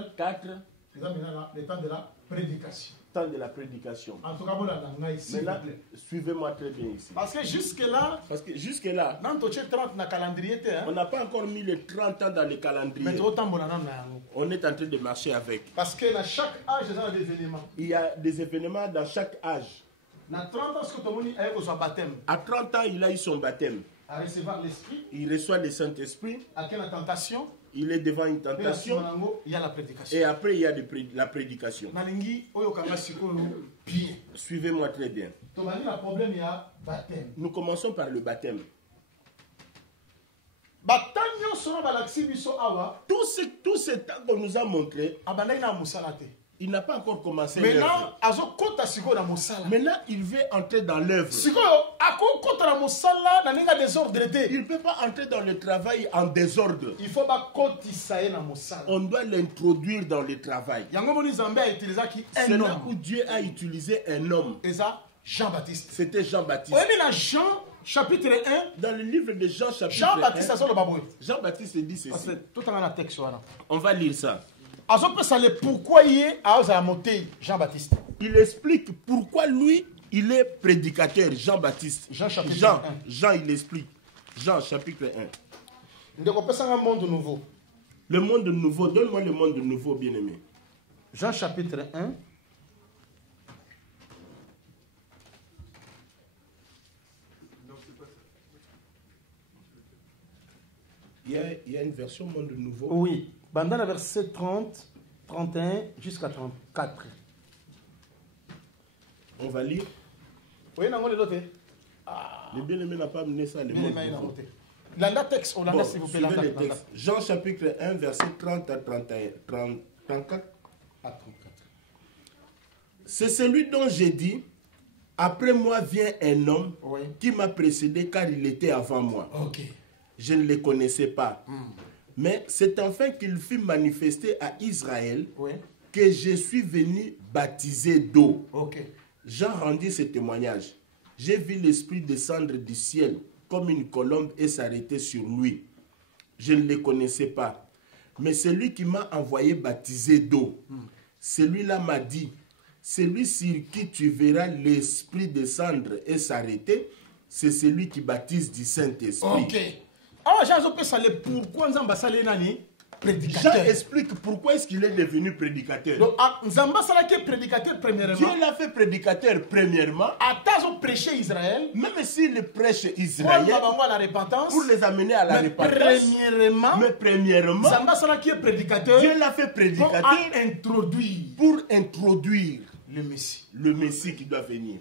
C'est dans le temps de la prédication. Temps de la prédication. En tout cas, maintenant, suivez-moi très bien ici. Parce que jusque-là, on n'a pas encore mis les 30 ans dans le calendrier. On est en train de marcher avec. Parce que dans chaque âge, il y a des événements dans chaque âge. À 30 ans, il a eu son baptême. À recevoir l'Esprit. Il reçoit le Saint-Esprit. À la tentation. Il est devant une tentation. Il y a la prédication. Et après, il y a la prédication. Suivez-moi très bien. Nous commençons par le baptême. Tout ce temps qu'on nous a montré, il n'a pas encore commencé l'œuvre. Maintenant, il veut entrer dans l'œuvre. Il ne peut pas entrer dans le travail en désordre. On doit l'introduire dans le travail. C'est là où Dieu a utilisé un homme. Jean-Baptiste. C'était Jean-Baptiste. Jean, chapitre 1. Dans le livre de Jean, chapitre 1. Jean-Baptiste dit ceci. On va lire ça. Il explique pourquoi lui, il est prédicateur, Jean-Baptiste. Jean, il explique. Jean, chapitre 1. Le monde nouveau. Donne-moi le monde nouveau, bien-aimé. Jean, chapitre 1. Il y a une version monde nouveau. Oui. Pendant le verset 30, 31 jusqu'à 34. On va lire. Oui, non, on Ah. Le bien-aimé n'a pas amené ça. Landa texte, on landa s'il vous plaît. Suivez les textes. Jean chapitre 1, verset 30 à 34. À 34. C'est celui dont j'ai dit, après moi vient un homme Oui. qui m'a précédé car il était avant moi. Ok. Je ne le connaissais pas. Mais c'est enfin qu'il fut manifesté à Israël Oui. que je suis venu baptiser d'eau. Ok. Jean rendit ce témoignage. J'ai vu l'Esprit descendre du ciel comme une colombe et s'arrêter sur lui. Je ne le connaissais pas. Mais celui qui m'a envoyé baptiser d'eau, celui-là m'a dit, celui sur qui tu verras l'Esprit descendre et s'arrêter, c'est celui qui baptise du Saint-Esprit. Ok. Ah, Jean pourquoi nous avons nani? Prédicateur. Jean explique pourquoi est-ce qu'il est devenu prédicateur. Donc, Nzamba Salaki est prédicateur premièrement. Dieu l'a fait prédicateur premièrement. Attends, prêcher Israël. Même s'il prêche Israël, la repentance, pour les amener à la repentance. Premièrement, Nzamba Salaki est prédicateur. Dieu l'a fait prédicateur pour introduire le Messie. Le Messie qui doit venir.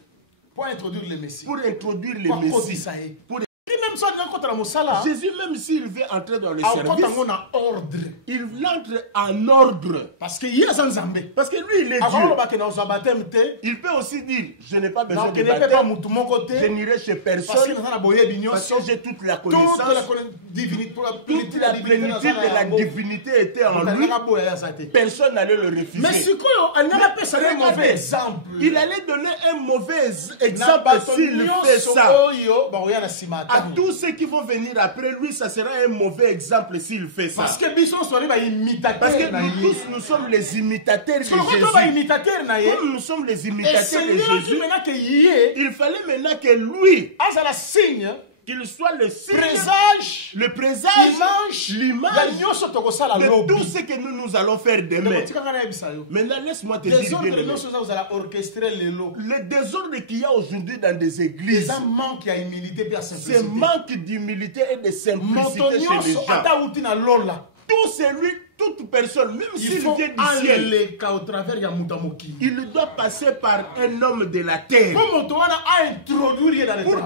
Pour introduire le Messie. Pour introduire le Messie. Jésus, même s'il veut entrer dans le service, il entre en ordre. Parce que lui, il est Dieu. Il peut aussi dire, je n'ai pas besoin de baptême, je n'irai chez personne, parce que j'ai toute la connaissance, toute la plénitude de la divinité était en lui. Personne n'allait le refuser. Mais il allait donner un mauvais exemple s'il fait ça. À tous ceux qui vont venir après lui, ça sera un mauvais exemple s'il fait ça. Parce que nous tous, nous sommes les imitateurs de Jésus. Comme nous sommes les imitateurs de Jésus, il fallait maintenant que lui, qu'il soit le signe, le présage, l'image de tout ce que nous allons faire demain. Maintenant, laisse-moi te dire, le désordre qu'il y a aujourd'hui dans des églises, c'est manque d'humilité et de simplicité chez les gens. Toute personne, même s'il vient du ciel, il doit passer par un homme de la terre pour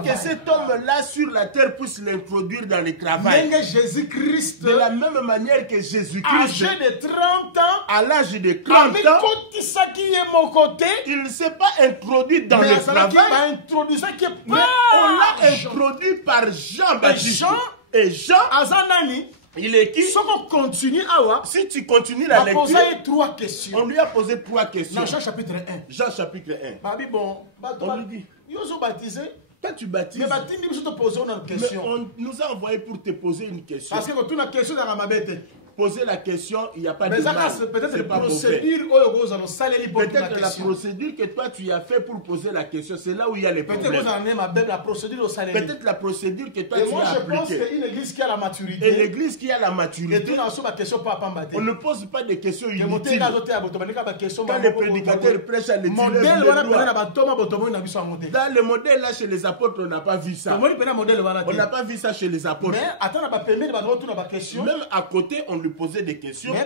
que cet homme-là sur la terre puisse l'introduire dans le travail. De la même manière que Jésus-Christ, à l'âge de 30 ans, il ne s'est pas introduit dans le travail, mais on l'a introduit par Jean-Baptiste. Et Jean, il est qui? Si tu continues la lecture, on lui a posé 3 questions. Dans Jean chapitre 1. Jean chapitre 1. On lui dit, quand tu baptises, mais on nous a envoyé pour te poser une question. Parce que tu as une question dans ma bête. Poser la question, il n'y a pas de mal. Peut-être la procédure que toi tu as fait pour poser la question, c'est là où il y a les problèmes. Peut-être la procédure que toi tu as appliquée. Je pense qu'une église qui a la maturité, et l'église qui a la maturité, on ne pose pas de questions inutiles. Quand les prédicateurs prêchent à l'étude, dans le modèle là chez les apôtres, on n'a pas vu ça. On n'a pas vu ça chez les apôtres. Même à côté, on lui posait des questions. Et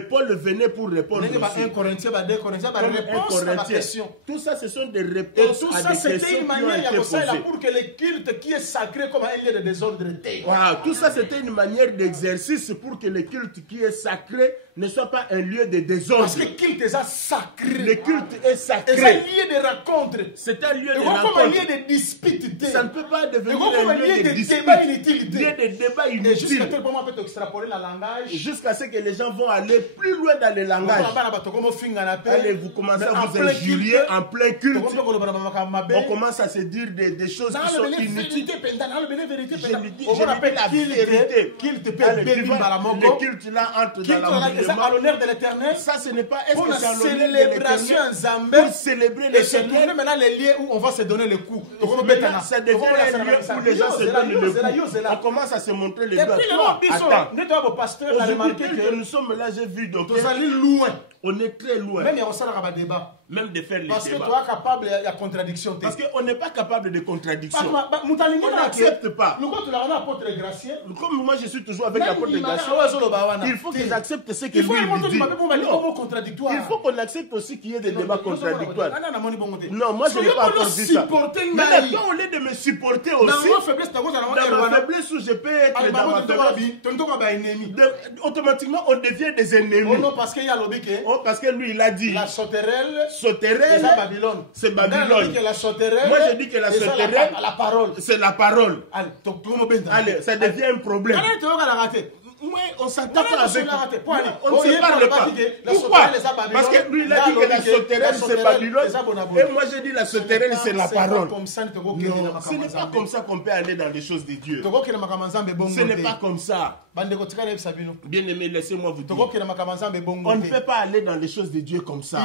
Paul venait pour répondre aussi. Tout ça, ce sont des réponses à des questions qui ont été posées. Pour que le culte qui est sacré comme un lieu de désordre. Tout ça, c'était une manière d'exercice pour que le culte qui est sacré ne soit pas un lieu de désordre. Parce que le culte est sacré. Le culte est sacré. C'est un lieu de rencontre. C'est un lieu de rencontre. Un lieu de dispute. Ça ne peut pas devenir un lieu de dispute. Un lieu de débat inutile. Jusqu'à ce que les gens vont aller plus loin dans le langage. Allez, vous commencez à vous injurier en plein culte. On commence à se dire des choses qui sont inutiles. Je dis la vérité. Le culte là entre dans l'environnement. Ça, ce n'est pas est-ce que c'est à l'honneur de l'Éternel pour célébrer l'Éternel. Maintenant, les lieux où on va se donner le coup. Ça devient un lieu où les gens se donnent le coup. On commence à se montrer les doigts. Aujourd'hui, que nous sommes là, j'ai vu donc on est très loin. Même de faire les débats. Parce qu'on n'est pas capable de contradiction. On n'accepte pas. Comme moi je suis toujours avec l'apôtre Gratien, il faut qu'ils acceptent ce que lui dit. Il faut qu'on accepte aussi qu'il y ait des débats contradictoires. Non, moi je n'ai pas encore vu ça. Mais au lieu de me supporter aussi, dans ma faiblesse où je peux être dans ma faiblesse, automatiquement on devient des ennemis. Parce que lui il a dit la sauterelle, c'est Babylone. Moi je dis que la sauterelle, c'est la parole. Allez, ça devient un problème. Oui, on s'attend pas avec. On ne se parle pas. Pourquoi? Parce que lui, il a dit que la sauterelle, c'est Babylone. Et moi, je dis la sauterelle, c'est la parole. Non, ce n'est pas comme ça qu'on peut aller dans les choses de Dieu. Ce n'est pas comme ça. Bien aimé, laissez-moi vous dire. On ne peut pas aller dans les choses de Dieu comme ça.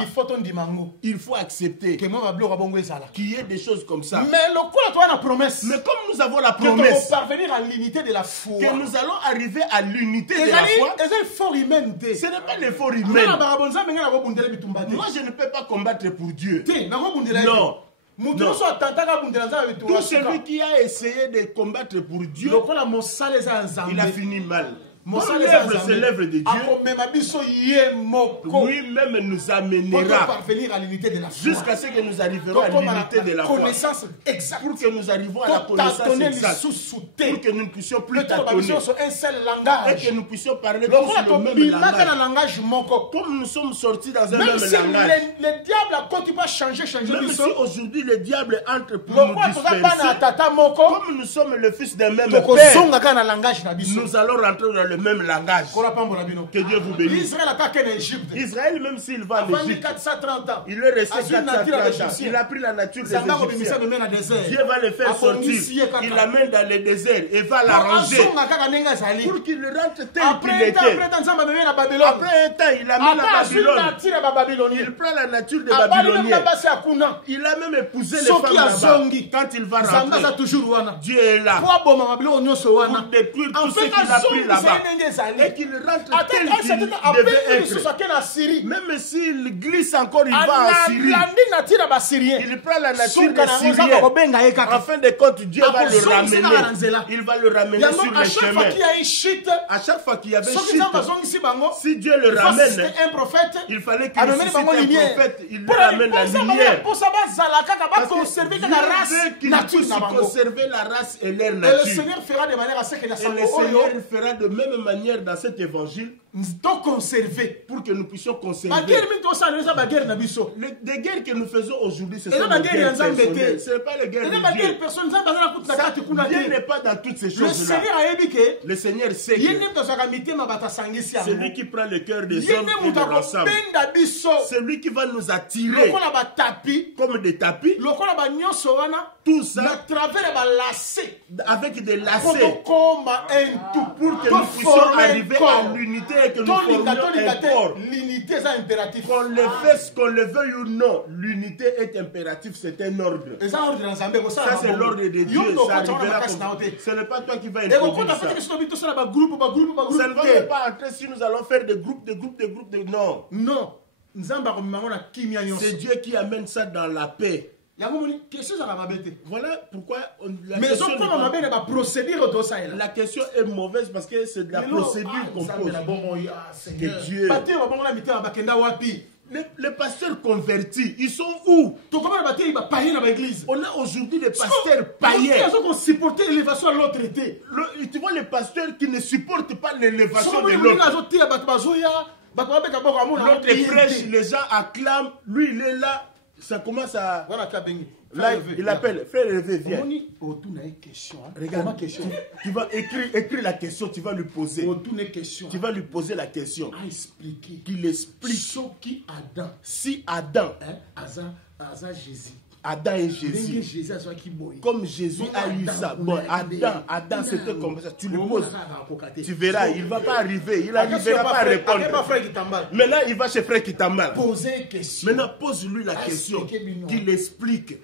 Il faut accepter qu'il y ait des choses comme ça. Mais comme nous avons la promesse que nous allons arriver à l'unité de la foi, ce n'est pas l'effort humain. Moi, je ne peux pas combattre pour Dieu. Non. Non. Tout celui qui a essayé de combattre pour Dieu, il a fini mal. C'est l'œuvre de Dieu. Lui-même nous amènera jusqu'à ce que nous arriverons à l'unité de la foi. Pour que nous arrivions à la connaissance exacte. Pour que nous ne puissions plus tâtonner. Et que nous puissions parler tous le même langage. Comme nous sommes sortis dans un même langage. Le diable a continué à changer. Même si aujourd'hui le diable entre pour nous disperser. Comme nous sommes le fils d'un même père, nous allons rentrer dans le même langage. Que Dieu vous bénisse. Israël, même s'il va en Égypte, il est resté 430 ans. Il a pris la nature des Égyptiens. Dieu va le faire sortir. Il l'amène dans le désert et va l'arranger pour qu'il rentre tel qu'il était. Après un temps, il amène la Babylone. Il prend la nature des Babyloniens. Il a même épousé les femmes là-bas. Quand il va rentrer, Dieu est là pour détruire tout ce qu'il a pris là-bas. Et qu'il rentre tel qu'il devait être. Même s'il glisse encore, il va en Syrie. Il prend la nature des Syriens. En fin de compte, Dieu va le ramener. Il va le ramener sur le chemin. À chaque fois qu'il y avait chute, si Dieu le ramène, il fallait qu'il ressuscite un prophète. Il lui ramène la lumière. Parce qu'il puisse conserver la race et leur nature. Et le Seigneur fera de même manière dans cet évangile pour que nous puissions conserver. Les guerres que nous faisons aujourd'hui, ce sont des guerres personnelles. Ce n'est pas les guerres de Dieu. Dieu n'est pas dans toutes ces choses-là. Le Seigneur sait que c'est lui qui prend le cœur des hommes et de l'ensemble. C'est lui qui va nous attirer comme des tapis. Tout ça avec des lacets pour que nous puissions arriver à l'unité et que nous formions un corps. Qu'on le fasse, qu'on le veuille ou non, l'unité est impérative, c'est un ordre. Ça c'est l'ordre de Dieu, ça arrivera comme ça. Ce n'est pas toi qui vas introduire ça. Ça ne va pas entrer si nous allons faire des groupes. Non. Non. C'est Dieu qui amène ça dans la paix. Voilà pourquoi la question est mauvaise parce que c'est de la procédure qu'on pose. Que Dieu. Les pasteurs convertis, ils sont où? On a aujourd'hui des pasteurs païens. Tu vois les pasteurs qui ne supportent pas l'élévation de l'autre. L'autre prêche, les gens acclament, lui il est là. Ça commence à... Là, il appelle, frère Hervé, viens. Regarde, tu vas écrire la question, tu vas lui poser. Tu vas lui poser la question. Qu'il explique si Adam, Adam et Jésus, comme Jésus a eu ça. Bon, Adam c'était comme ça. Tu le poses, tu verras, il ne va pas arriver. Il n'arrivera pas à répondre. Maintenant, il va chez Frère Kitambal. Maintenant, pose-lui la question. Qu'il explique.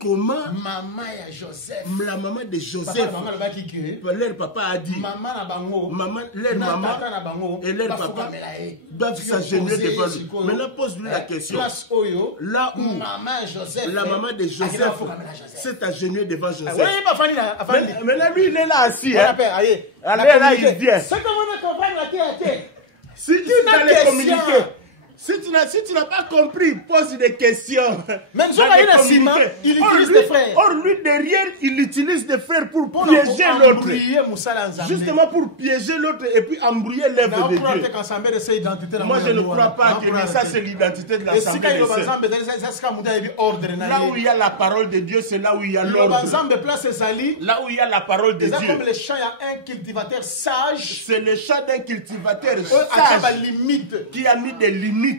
comment maman ya Joseph, la maman de Joseph, leur papa a dit, leur maman et leur papa doivent s'agenouiller devant lui. Maintenant, pose-lui la question. Là où la maman de Joseph s'est agenouillée devant Joseph. Maintenant, lui, il est là assis. Allez, là, il vient. Si tu n'as communiquer. Si tu n'as pas compris, pose des questions. Même si il utilise des frères. Or, lui, derrière, il utilise des frères pour piéger l'autre. Justement pour piéger l'autre et puis embrouiller l'œuvre de Dieu. Moi, je ne crois pas que ça, c'est l'identité de l'Assemblée des Saints. Là où il y a la parole de Dieu, c'est là où il y a l'ordre. Là où il y a la parole de Dieu. Comme le champ, il y a un cultivateur sage. C'est le champ d'un cultivateur sage qui a mis des limites. Il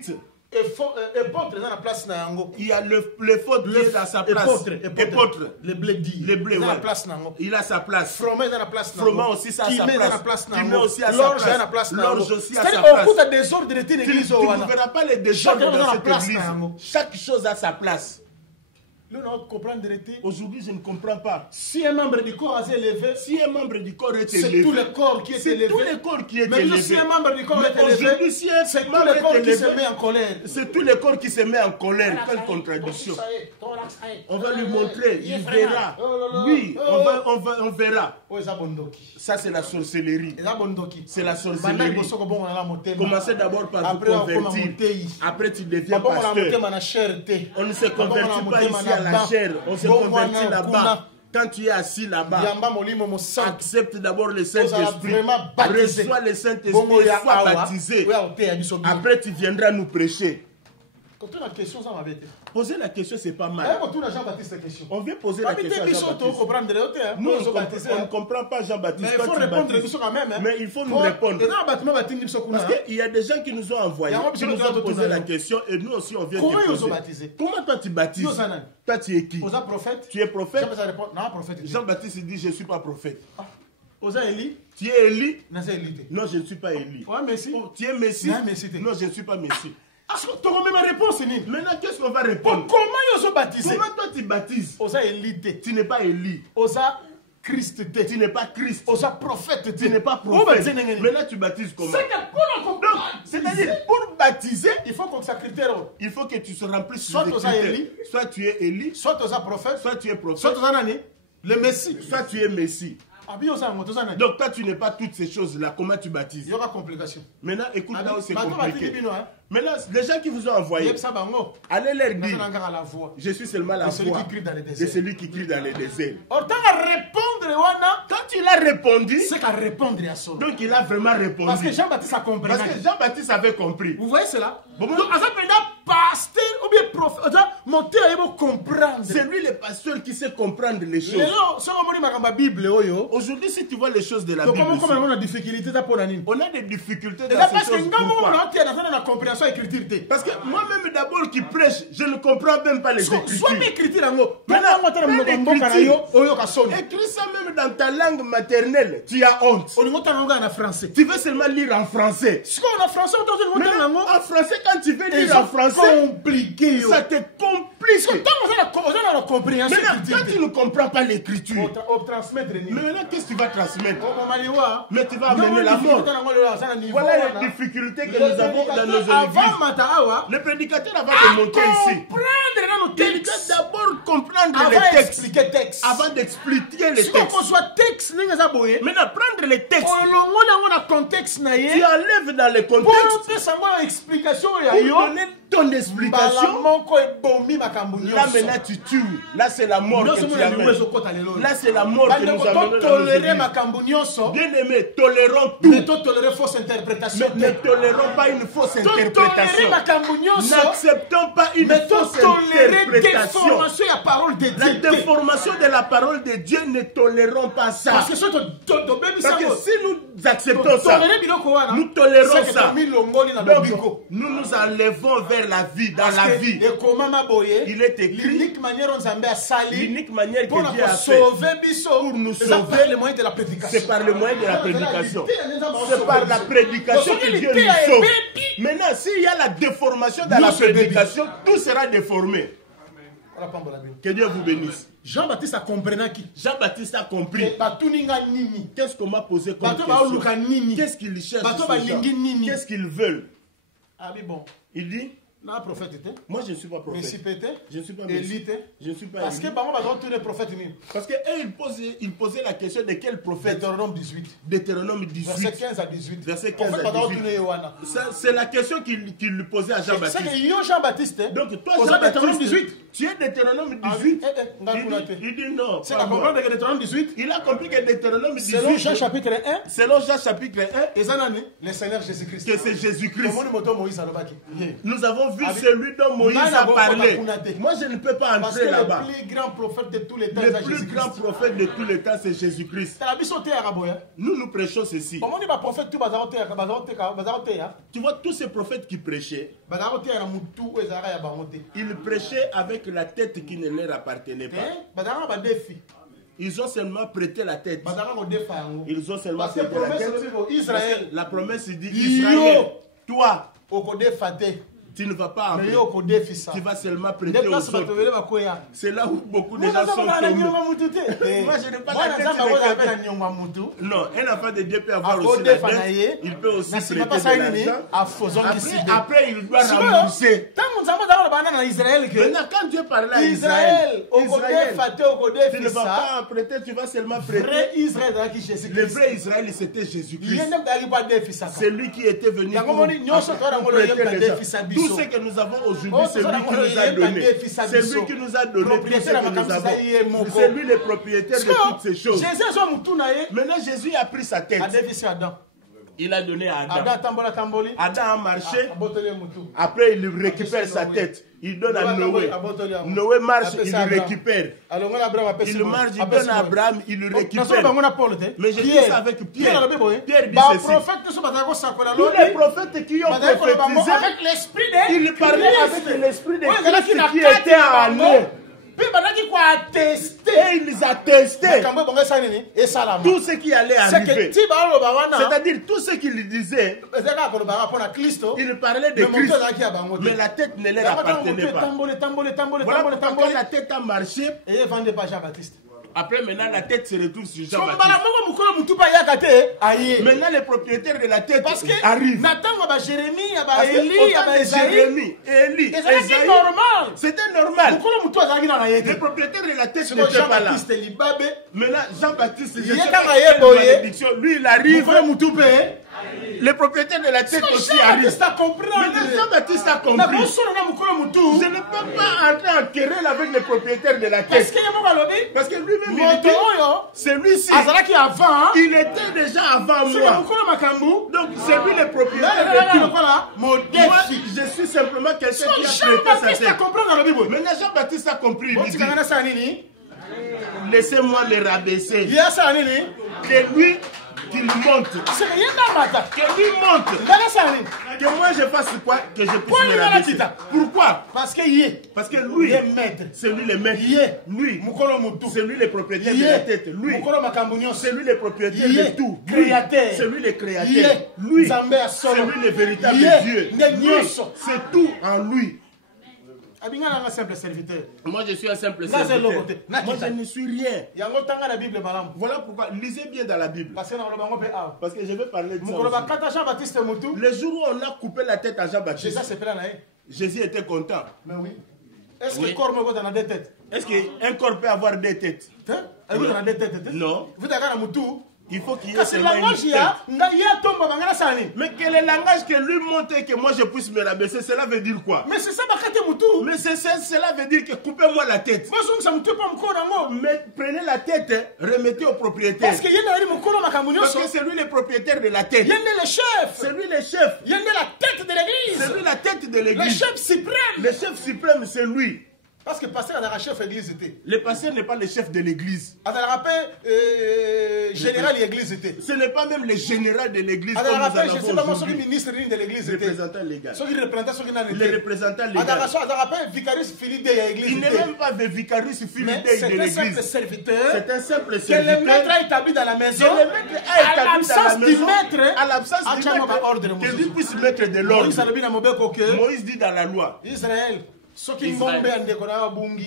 y a le faute qui est à sa place. Épôtre. Le blé dit. Le blé, ouais. Il a sa place. Froment aussi ça a sa place. Qui met aussi à sa place. L'orge aussi à sa place. Tu ne verras pas les désordres dans cette église. Chaque chose a sa place. Aujourd'hui, je ne comprends pas. Si un membre du corps est élevé, si un membre du corps est c'est élevé, tout le corps qui est élevé. Tout le corps qui est mais élevé. Si un membre du corps est élevé, c'est tout le corps qui se met en colère. C'est tout le corps qui se met en colère. Quelle contradiction. On va lui montrer, il verra. Oui, on verra. Ça, c'est la sorcellerie. C'est la sorcellerie. Commencez d'abord par vous convertir. Après, tu deviens pasteur. On ne se convertit pas ici à la chair, on se convertit là-bas. Quand tu es assis là-bas, accepte d'abord le Saint-Esprit, reçois le Saint-Esprit et sois baptisé. Après, tu viendras nous prêcher. Poser la question, c'est pas mal. On vient poser la question à Jean-Baptiste. Nous, on ne comprend pas Jean-Baptiste. Mais il faut répondre. Mais il faut nous répondre. Parce qu'il y a des gens qui nous ont envoyés, qui nous ont posé la question, et nous aussi, on vient de poser. Comment toi tu baptises? Toi, tu es qui? Tu es prophète? Jean-Baptiste dit, je ne suis pas prophète. Tu es Élie? Non, je ne suis pas Élie. Tu es Messie? Non, je ne suis pas Messie. Maintenant, qu'est-ce qu'on va répondre? Comment toi tu baptises? Tu n'es pas Élie. Tu n'es pas Christ. Prophète. Tu n'es pas prophète. Maintenant, tu baptises comment? C'est-à-dire, pour baptiser, il faut que ça critère. Il faut que tu se remplisses soit de critères. Soit tu es Élie, soit tu es prophète, soit tu es prophète, soit tu es le Messie, soit tu es Messie. Donc toi tu n'es pas toutes ces choses-là. Comment tu baptises? Il y aura complication. Maintenant écoute là où c'est compliqué. Maintenant les gens qui vous ont envoyé, allez leur dire, je suis seulement la voix de celui qui crie dans les déserts. Quand il a répondu, c'est qu'à répondre à ça. Donc il a vraiment répondu. Parce que Jean-Baptiste a compris. Parce que Jean-Baptiste avait compris. Vous voyez cela? Donc pasteur ou bien prophète, monter à comprendre. C'est lui le pasteur qui sait comprendre les choses. Aujourd'hui, si tu vois les choses de la Bible, on a des difficultés dans ces choses. Pourquoi? Parce que moi-même d'abord qui prêche, je ne comprends même pas les Écritures. Écris ça même dans ta langue maternelle, tu as honte. Tu veux seulement lire en français. En français, quand tu veux lire en français, compliqué. Ça te complique. Maintenant, quand tu ne comprends pas l'écriture, maintenant, qu'est-ce que tu vas transmettre? Mais tu vas amener la mort. Voilà les difficultés que nous avons dans nos églises. Le prédicateur avant de monter ici, il doit d'abord comprendre les textes avant d'expliquer les textes. Maintenant, prendre les textes, tu enlèves dans le contexte pour donner ton explication. Là maintenant tu tues. Là c'est la mort que tu amènes. Là c'est la mort que nous amenons dans nos églises. Bien aimé, tolérons tout. Mais ne tolérons pas une fausse interprétation. N'acceptons pas une fausse interprétation. La déformation de la parole de Dieu, ne tolérons pas ça. Parce que si nous acceptons ça, nous tolérons ça. Donc nous nous enlevons vers la vie, dans la vie. Il est écrit l'unique manière que Dieu a fait pour nous sauver, c'est par le moyen de la prédication. C'est par la prédication que Dieu nous sauve. Maintenant, s'il y a la déformation dans la prédication, tout sera déformé. Que Dieu vous bénisse. Jean-Baptiste a compris. Jean-Baptiste a compris. Qu'est-ce qu'on m'a posé comme question? Qu'est-ce qu'ils cherchent? Qu'est-ce qu'ils veulent? Il dit, moi je ne suis pas prophète. Je ne suis pas Messie. Je ne suis pas parce que parce que ils posaient la question de quel prophète? Deutéronome 18. Deutéronome 18. Verset 15 à 18. Verset 15 à 18. C'est la question qu'il lui posait à Jean-Baptiste. Jean-Baptiste. Donc toi Jean-Baptiste, tu es Deutéronome 18. Il dit non. C'est la comprendre que Deutéronome 18. Il a compris que Deutéronome 18. Selon Jean chapitre 1. Selon Jean chapitre 1. Le Seigneur Jésus-Christ. Que c'est Jésus-Christ. Nous avons vu celui dont Moïse a parlé. Moi, je ne peux pas entrer là-bas. Le plus grand prophète de tous les temps, le plus grand prophète de tous les temps, c'est Jésus-Christ. Nous prêchons ceci. Tu vois, tous ces prophètes qui prêchaient, ils prêchaient avec la tête qui ne leur appartenait pas. Ils ont seulement prêté la tête. Ils ont seulement prêté la tête. La promesse dit Israël, toi, tu ne vas pas tu vas seulement prêter aux autres. C'est là où beaucoup de gens sont tombés. Moi, je n'ai pas la tête de non, un enfant de Dieu peut avoir aussi la tête. Il peut aussi prêter de l'argent. Après, il doit rembourser. Maintenant, quand Dieu parlait à Israël, tu ne vas pas prêter, tu vas seulement prêter. Le vrai Israël, c'était Jésus-Christ. C'est lui qui était venu pour prêter les gens. Tout ce que nous avons aujourd'hui, c'est lui qui nous a donné. C'est lui qui nous a donné tout ce que nous avons. C'est lui le propriétaire de toutes ces choses. Maintenant, Jésus a pris sa tête. Il a donné à Adam. Adam a marché. Après, il récupère sa tête. Il donne à Noé. Noé marche, il le récupère. Il marche, il donne à Abraham, il le récupère. Mais je dis ça avec Pierre. Pierre dit ceci. Tous les prophètes qui ont prophétisé, ils parlaient avec l'esprit de Christ qui était en eux. Et il les a testés. Tout ce qui allait arriver. C'est-à-dire tout ce qu'il disait. Il parlait de Christ. Mais la tête ne leur appartenait pas. Voilà pourquoi la tête a marché. Après, maintenant, la tête se retrouve sur Jean-Baptiste. Maintenant, les propriétaires de la tête arrivent. Jérémie, Élie, c'était normal. Les propriétaires de la tête n'étaient pas là. Maintenant, Jean-Baptiste, lui, il arrive. Les propriétaires de la tête aussi arrivent. Jean-Baptiste a compris. Je ne peux pas entrer en querelle avec les propriétaires de la tête. Parce que lui-même, il dit, celui-ci, il était déjà avant moi. Donc, c'est lui le propriétaire de tout. Moi, je suis simplement quelqu'un qui a prêté sa tête. Maintenant, Jean-Baptiste a compris. Il dit, laissez-moi le rabaisser. Que lui, qu'il monte. Que lui monte. Que moi je fasse quoi? Que je puisse me rabaisser. Pourquoi? Parce que lui, c'est lui le maître. Lui, c'est lui le propriétaire de la tête. Lui, c'est lui le propriétaire de tout. C'est lui le créateur. Lui, c'est lui le véritable Dieu. Lui, c'est tout en lui. Moi je suis un simple serviteur. Moi je ne suis rien. Voilà pourquoi lisez bien dans la Bible. Parce que je vais parler de ça. Le jour où on a coupé la tête à Jean-Baptiste, Jésus était content. Mais oui. Est-ce que corps me donne deux têtes? Est-ce qu'un corps peut avoir deux têtes? Non. Il faut qu'il y ait seulement une tête. Mais quel est le langage que lui montre et que moi je puisse me rabaisser? Cela veut dire quoi? Mais c'est ça, cela veut dire que coupez-moi la tête. Mais prenez la tête, remettez au propriétaire. Parce que c'est lui le propriétaire de la tête. C'est lui le chef. C'est lui la tête de l'église. Le chef suprême, c'est lui. Parce que le pasteur a chef de l'église. Le pasteur n'est pas le chef de l'église. Général de l'église. Ce n'est pas même le général de l'église. Ministre de l'église. Représentant légal. Le représentant légal. Il n'est même pas de vicarius fidèle de l'église. C'est un simple serviteur. Que le maître a établi dans la maison. À l'absence du maître, que lui puisse mettre de l'ordre. Moïse dit dans la loi. Israël. Israël.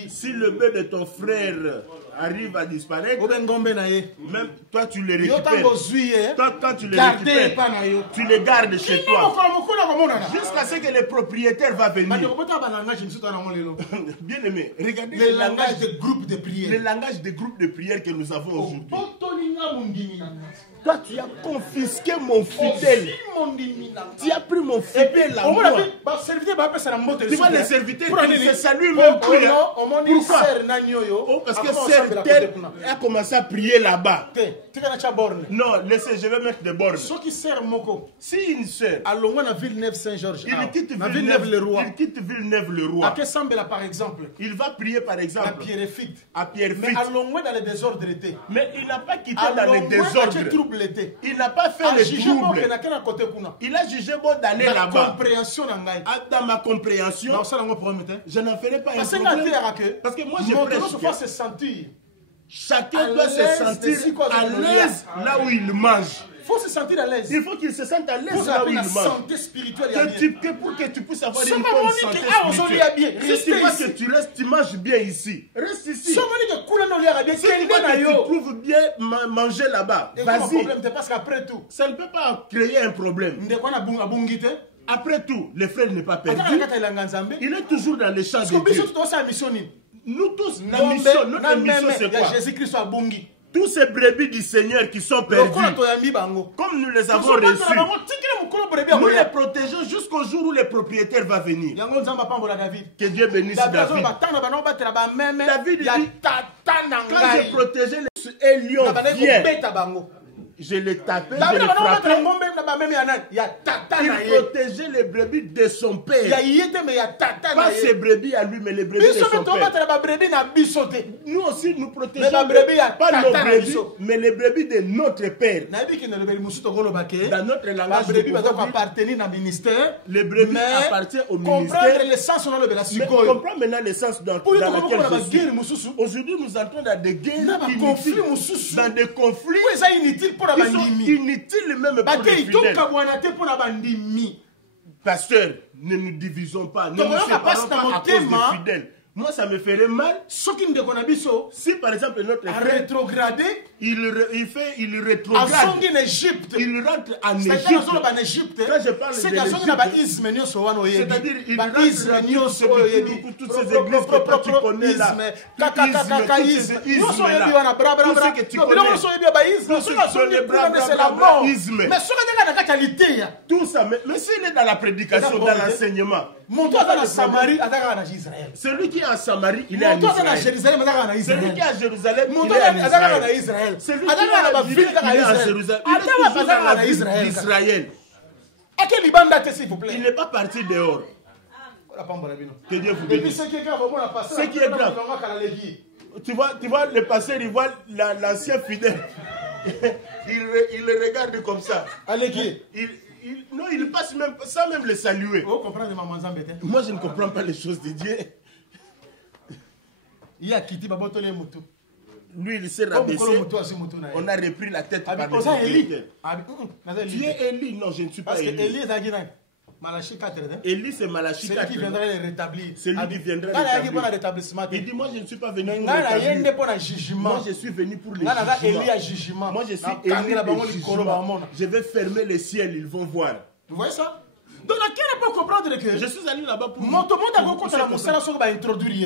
Si le bœuf de ton frère arrive à disparaître, même toi tu le récupères. Toi, quand tu le récupères, tu le gardes chez toi. Jusqu'à ce que le propriétaire va venir. Bien aimé, regardez le langage des groupes de prière. Le langage des groupes de prière que nous avons aujourd'hui. Toi, tu as confisqué mon fidèle. Tu as pris mon fidèle à moi. Tu vois les serviteurs qui se saluent même plus. Pourquoi? Parce que sœur telle a commencé à prier là-bas. Non, laissez, je vais mettre des bornes. Si une sœur, il quitte Villeneuve-le-Roi. Par exemple, il va prier par exemple à Pierrefitte. Mais il n'a pas quitté dans les désordres. Il n'a pas fait le trouble. Il a jugé bon d'aller là-bas. Dans ma compréhension, je n'en ferai pas un problème. Parce que moi je prêche. Chacun doit se sentir à l'aise là où il mange. Il faut se sentir à l'aise. Il faut qu'il se sente à l'aise là où il mange. Santé spirituelle. Pour que tu puisses avoir une bonne santé spirituelle. Si tu vois que tu restes, tu manges bien ici. Reste ici. Si tu vois que tu trouves bien manger là-bas, vas-y. Parce qu'après tout, ça ne peut pas créer un problème. Après tout, le frère n'est pas perdu. Il est toujours dans les champs de Dieu. Nous tous, notre mission c'est quoi? Jésus-Christ a bungi. Tous ces brebis du Seigneur qui sont perdus, comme nous les avons reçus, nous les protégeons jusqu'au jour où le propriétaire va venir. Que Dieu bénisse David. David dit, quand j'ai protégé les lions, viens. Je l'ai tapé, je l'ai frappé. Il protégeait les brebis de son père. Pas ses brebis à lui, mais les brebis de son père. Nous aussi, nous protégeons pas nos brebis, mais les brebis de notre père. Dans notre langage, les brebis appartiennent au ministère. Comprends maintenant l'essence dans laquelle je suis. Aujourd'hui, nous entrons dans des guerres inutiles, dans des conflits qui sont inutiles même pour les fidèles. Pasteur, ne nous divisons pas, ne nous séparons pas à cause des fidèles. Moi, ça me ferait mal. Si par exemple notre frère rétrogradé, il rétrograde, il rentre en Égypte. Quand je parle de l'Égypte, c'est-à-dire il rentre dans toutes ces églises que toi tu connais là. Tout ce que tu connais. Tout ça, mais s'il est dans la prédication, dans l'enseignement, celui qui est en Samarie, il est en Israël. Celui qui est à Jérusalem, il est en Israël. Celui qui est à la ville, il est à Jérusalem. Il est toujours dans la ville d'Israël. Il n'est pas parti dehors. Que Dieu vous bénisse. Ce qui est grave, tu vois le pasteur, il voit l'ancien fidèle. Il le regarde comme ça. Non, il passe même sans même le saluer. Moi, je ne comprends pas les choses de Dieu. Lui, il s'est rabaissé. On a repris la tête par les propriétaires. Tu es Élie? Non, je ne suis pas Élie. Élie, c'est Malachie 4. Celui qui viendra les rétablir. Celui qui viendra les rétablir. Il dit, moi, je ne suis pas venu pour rétablir. Moi, je suis venu pour les jugements. Moi, je suis Élie des jugements. Je vais fermer les ciels, ils vont voir. Vous voyez ça? Donc, qui ne peut comprendre que je suis allé là-bas pour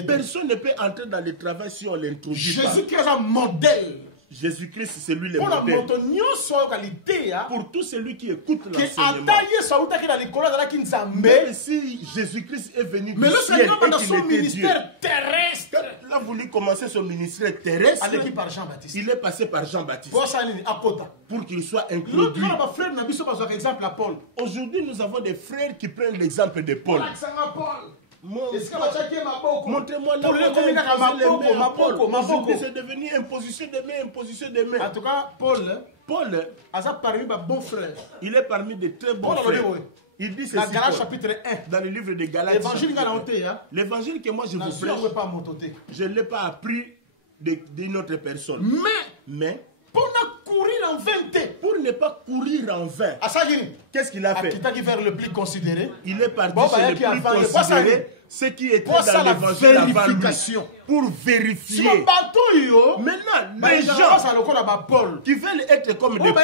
personne ne peut entrer dans le travail si on ne l'introduit pas. Jésus qui est un modèle. Jésus-Christ, c'est lui le modèle. Pour tout celui qui écoute l'enseignement. Même si Jésus-Christ est venu du ciel et qu'il était Dieu, quand il a voulu commencer son ministère terrestre, il est passé par Jean-Baptiste pour qu'il soit introduit. Aujourd'hui, nous avons des frères qui prennent l'exemple de Paul. Montrez-moi là où aujourd'hui c'est devenu imposition de main. En tout cas, Paul, il est parmi de très bons frères. Il dit ceci, chapitre 1, dans le livre de Galates, l'évangile que moi je vous prêche, je ne l'ai pas appris d'une autre personne. Mais en vain. Pour ne pas courir en vain. Qu'est-ce qu'il a fait? Qui vers le plus considéré. Il est parti chez le plus considéré. Ce qui était dans l'évangile avant lui, pour vérifier. Maintenant, les gens qui veulent être comme des Paul,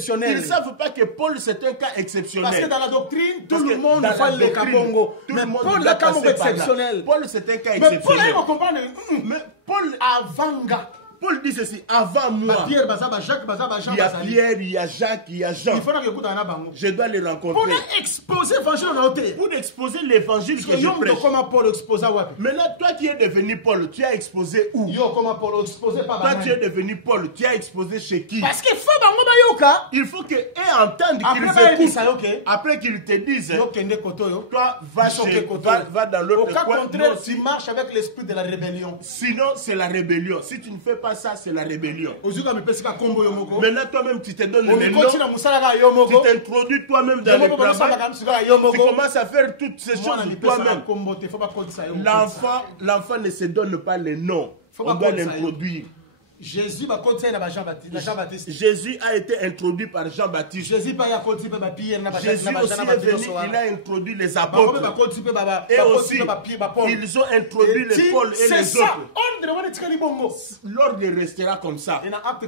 ils ne savent pas que Paul c'est un cas exceptionnel. Parce que dans la doctrine, tout le monde va le Kabongo. Mais Paul est Kabongo exceptionnel. Paul c'est un cas exceptionnel. Mais Paul, il comprendre. Mais Paul Avanga. Paul dit ceci, avant moi, il y a Pierre, il y a Jacques, il y a Jean. Je dois les rencontrer. Pour exposer l'évangile. Pour exposer l'évangile que je prêche. Maintenant, toi qui es devenu Paul, tu as exposé où? Toi tu es devenu Paul, tu as exposé chez qui? Parce qu'il faut il faut qu'ils entendent qu'ils écoutent. Après qu'ils te disent, toi va dans l'autre coin. Au cas contraire, tu marches avec l'esprit de la rébellion. Sinon, c'est la rébellion. Si tu ne fais pas ça, c'est la rébellion. Maintenant, toi-même, tu te donnes le nom. Tu t'introduis toi-même dans le travail. Tu commences à faire toutes ces choses toi-même. L'enfant ne se donne pas le nom. On doit l'introduire. Jésus a été introduit par Jean-Baptiste. Jésus aussi est venu, il a introduit les apôtres. Et aussi, ils ont introduit les Paul et les autres. L'ordre restera comme ça. Et dans Acte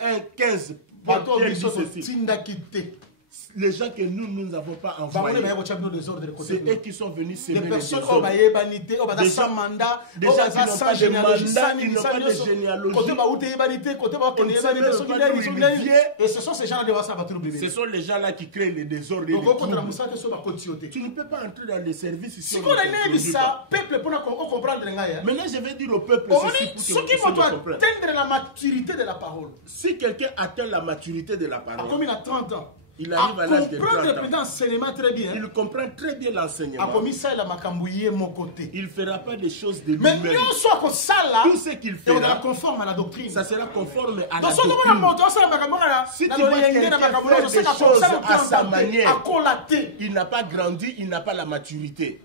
1, 15, Pierre dit ceci. Les gens que nous n'avons pas envoyés, c'est eux qui sont venus semer les désordres. Des gens qui n'ont pas de mandat, ils n'ont pas de généalogie. Et ce sont ces gens-là Ce sont les gens-là qui créent les désordres. Tu ne peux pas entrer dans les services ici. Maintenant, je vais dire au peuple ceci pour que vous compreniez. la maturité de la parole. Si quelqu'un atteint la maturité de la parole, comme il a 30 ans, il arrive à l'âge de 30 ans. Très bien. Il comprend très bien l'enseignement. Il ne fera pas des choses de lui-même. Tout ce qu'il fera, conforme à la doctrine. Ça sera conforme à la doctrine. Si tu vois quelqu'un faire des choses à sa manière, il n'a pas grandi, il n'a pas la maturité.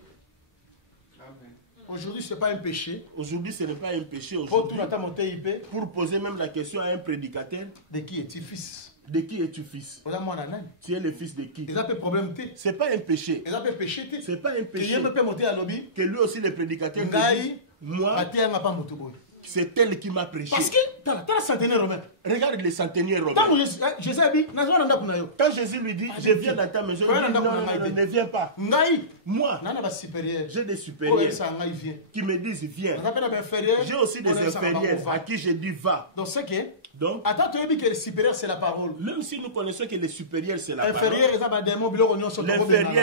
Aujourd'hui, ce n'est pas un péché. Aujourd'hui, ce n'est pas un péché. Pour poser même la question à un prédicateur. De qui es-tu fils? De qui es-tu fils? Tu es le fils de qui? C'est pas un péché. C'est pas un péché. Que lui aussi le prédicateur dit, moi, c'est elle qui m'a prêché. Parce que regarde les centeniers romains. Quand Jésus lui dit, je viens dans ta maison, il dit, non, ne viens pas. Moi, j'ai des supérieurs qui me disent, viens. J'ai aussi des inférieurs à qui je dis, va. Donc, que le supérieur c'est la parole. Même si nous connaissons que le supérieur c'est la parole, l'inférieur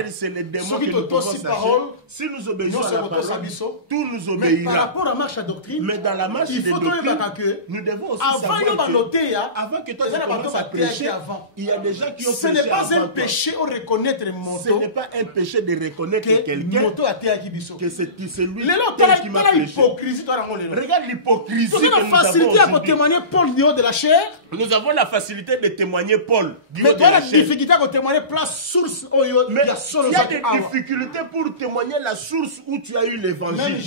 c'est les démons que nous pouvons sacher. Si nous obéissons à la parole, tout nous obéira. Par rapport à la marche à doctrine, mais dans la marche de doctrine, nous devons aussi savoir que avant que toi tu commences à prêcher, il y a des gens qui ont prêché. Ce n'est pas un péché de reconnaître ce n'est pas un péché de reconnaître quelqu'un que c'est lui qui m'a prêché. Regarde l'hypocrisie que nous avons aujourd'hui. De la chair, nous avons la facilité de témoigner Paul. Mais tu as la difficulté à témoigner place source. Mais il y a des difficultés pour témoigner la source où tu as eu l'évangile.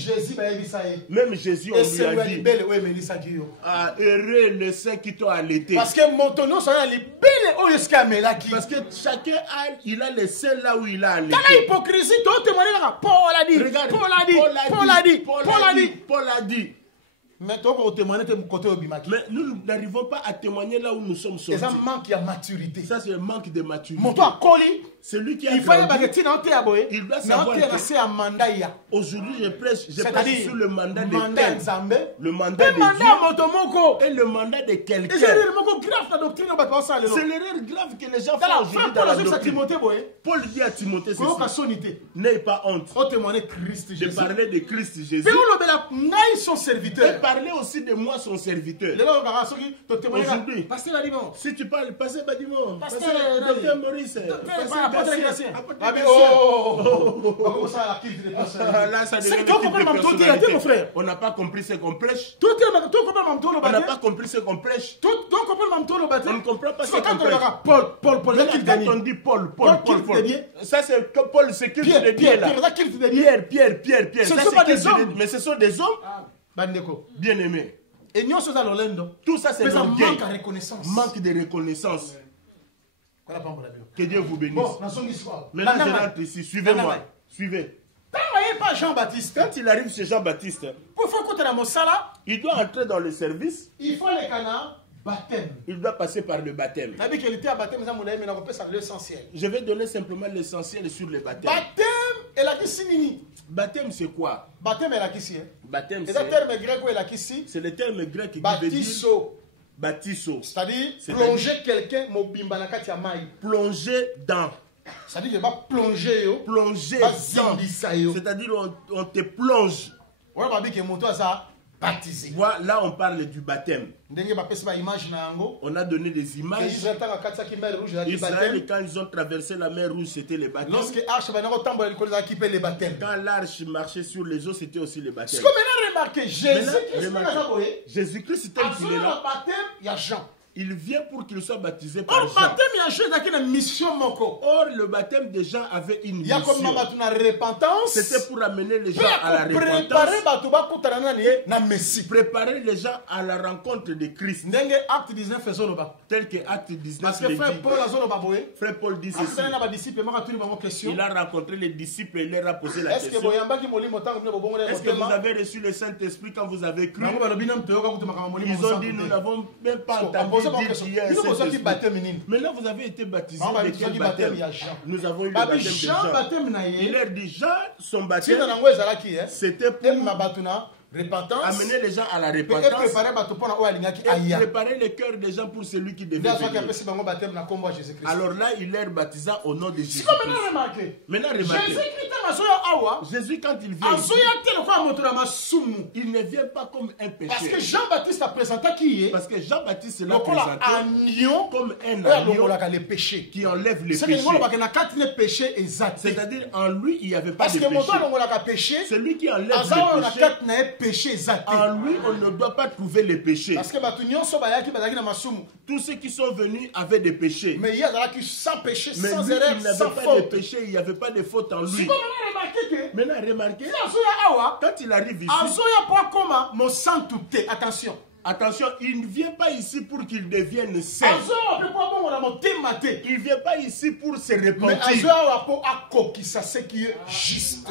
Même Jésus, on lui a dit, heureux les saints qui t'ont allaité. Parce que Parce que chacun il a les saints là où il a allaité. Dans l'hypocrisie, tu as témoigné. Paul a dit. Regarde, Paul a dit. Mais nous n'arrivons pas à témoigner là où nous sommes sortis. C'est un manque de maturité. Ça, c'est un manque de maturité. Celui qui a grandi, il doit savoir que aujourd'hui je prêche sous le mandat de tel, le mandat de Dieu et le mandat de quelqu'un. C'est l'erreur grave que les gens font aujourd'hui dans la doctrine. Paul dit à Timothée ceci, n'aie pas honte de parler de Christ Jésus et parler aussi de moi son serviteur. Aujourd'hui, si tu parles, Pasteur Badimon, Docteur Maurice, on n'a pas compris ce qu'on prêche. On n'a pas compris ce qu'on prêche. On ne comprend pas ce qu'on prêche. Paul, quand on dit Paul, ça c'est Paul, c'est qui de Dieu là. Pierre. Ce ne sont pas des hommes. Mais ce sont des hommes. Bien aimés. Et nous sommes à l'Olendo. Tout ça, c'est l'orgueil. l'orgueil. Manque de reconnaissance. Manque de reconnaissance. Que Dieu vous bénisse. Bon, maintenant, je rentre ici. Suivez-moi. Suivez. Pas Jean-Baptiste. Quand il arrive chez Jean-Baptiste, il doit entrer dans le service. Il faut les canards. Baptême. Il doit passer par le baptême. Je vais donner simplement l'essentiel sur le baptême. Baptême et la kissi. Baptême, c'est quoi? Baptême et la kissi. Baptême, c'est le terme grec ou la kissi. C'est le terme grec qui veut dire baptiso. C'est-à-dire plonger quelqu'un plonger dans. C'est-à-dire que va plonger plonger dans. C'est-à-dire on te plonge. Baptisé. Voilà, là on parle du baptême. On a donné des images. Israël, quand ils ont traversé la mer Rouge, c'était le baptême. Quand l'arche marchait sur les eaux, c'était aussi le baptême. Jésus-Christ, tel qu'il est là, il vient pour qu'il soit baptisé par Jean. Or, le baptême de Jean avait une mission. C'était pour amener les gens à la repentance. Préparer les gens à la rencontre de Christ. Tel que Acte 19 Parce que frère Paul dit ceci. Il a rencontré les disciples et il leur a posé la question. Est-ce que vous avez reçu le Saint-Esprit quand vous avez cru? Ils ont dit, nous n'avons même pas entendu. Maintenant, vous avez été baptisé de quel baptême? Nous avons eu le baptême de Jean. Il leur dit, Jean, son baptême, c'était pour amener les gens à la repentance et préparer le cœur des gens pour celui qui devait venir. Alors là, il leur baptisa au nom de Jésus. Maintenant, remarquez. Jésus, quand il vient ici, il ne vient pas comme un péché. Parce que Jean-Baptiste a présenté qui est. Parce que Jean-Baptiste l'a présenté comme un agneau qui enlève les péchés. C'est-à-dire en lui, il n'y avait pas de péché. Celui qui enlève les péchés, en lui, on ne doit pas trouver les péchés. Tous ceux qui sont venus avaient des péchés. Mais il y a sans péché, mais sans lui, erreur, il n'avait sans pas faute. de péché, il n'y avait pas de faute en lui. Maintenant, remarquez, quand il arrive ici, attention. Attention, il ne vient pas ici pour qu'il devienne saint. Il ne vient pas ici pour se repentir.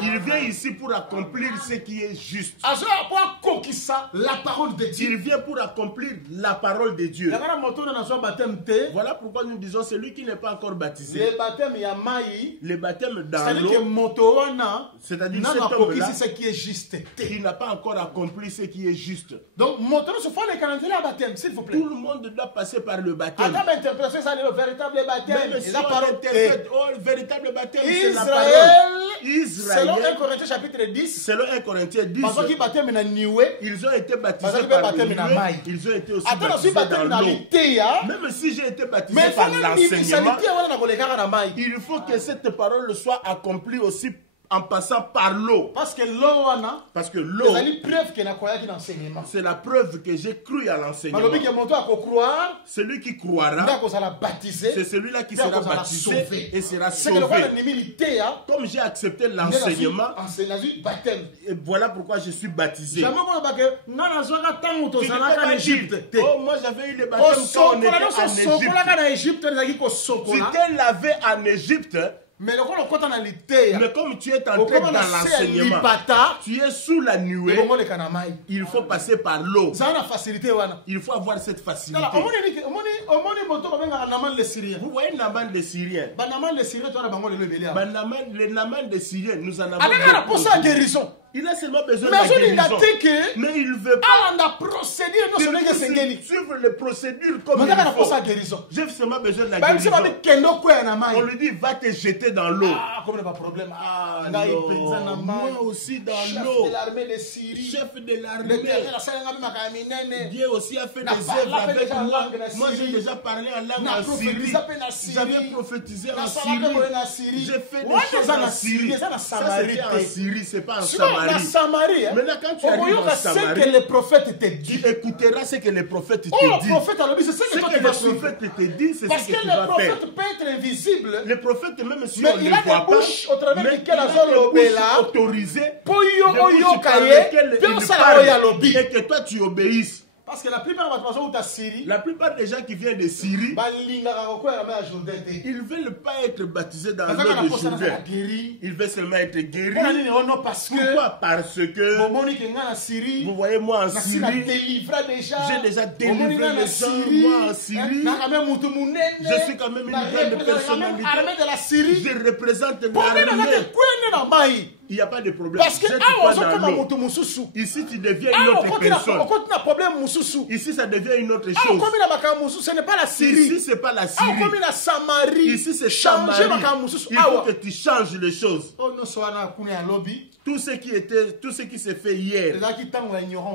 Il vient ici pour accomplir ce qui est juste. La parole de Dieu. Il vient pour accomplir la parole de Dieu. Voilà pourquoi nous disons celui qui n'est pas encore baptisé. Le baptême dans l'eau. C'est-à-dire cet homme-là, il n'a pas encore accompli ce qui est juste. Donc, s'il vous plaît. Tout le monde doit passer par le baptême. Même si on interprète, le véritable baptême, c'est la parole. Israël, selon 1 Corinthiens chapitre 10, selon 1 Corinthiens 10, ils ont été baptisés par le nuée, ils ont été aussi baptisés dans l'eau. Même si j'ai été baptisé par l'enseignement, il faut que cette parole soit accomplie aussi en passant par l'eau. Parce que l'eau, c'est la preuve que j'ai cru à l'enseignement. Celui qui croira, c'est celui-là qui sera baptisé et sera sauvé. Comme j'ai accepté l'enseignement, et voilà pourquoi je suis baptisé. Oh, moi j'avais eu le baptême quand on était en Égypte. Si tu l'avais en Égypte, mais comme tu es entré dans l'enseignement, tu es sous la nuée, il faut passer par l'eau. Il faut avoir cette facilité. Vous voyez Naman le Syrien. Le Naman le Syrien, nous en avons besoin. Il a seulement besoin de la guérison. Mais il ne veut pas suivre les procédures comme il faut. J'ai seulement besoin de la guérison. On lui dit, va te jeter dans l'eau. Moi aussi dans l'eau. Chef de l'armée. Dieu aussi a fait des œuvres avec moi. Moi j'ai déjà parlé en langue en Syrie. J'avais prophétisé en Syrie. J'ai fait des choses en Syrie. Ça c'était en Syrie, c'est pas en Samarie. Maintenant, quand tu arrives en Samarie, tu écouteras ce que les prophètes te disent. Ce que les prophètes te disent, c'est ce que tu vas faire. Les prophètes, même si on ne les voit pas, mais il a des bouches autorisées, des bouches par lesquelles ils parlent, et que toi tu obéisses. Parce que la plupart des gens qui sont Syrie, la plupart des gens qui viennent de Syrie, ils ne veulent pas être baptisés dans l'eau de Jourdain. Ils veulent seulement être guéris. Pourquoi? Parce que vous voyez, moi en Syrie, j'ai déjà délivré les gens. Moi en Syrie, je suis quand même une grande personnalité. Je représente l'armée. Il n'y a pas de problème. Parce que ici, tu deviens une autre personne. Ici, ça devient une autre chose. Ce n'est pas la Syrie. Ici, ce n'est pas la Syrie. Ici, c'est Samarie. Il faut que tu changes les choses. Tout ce qui s'est fait hier,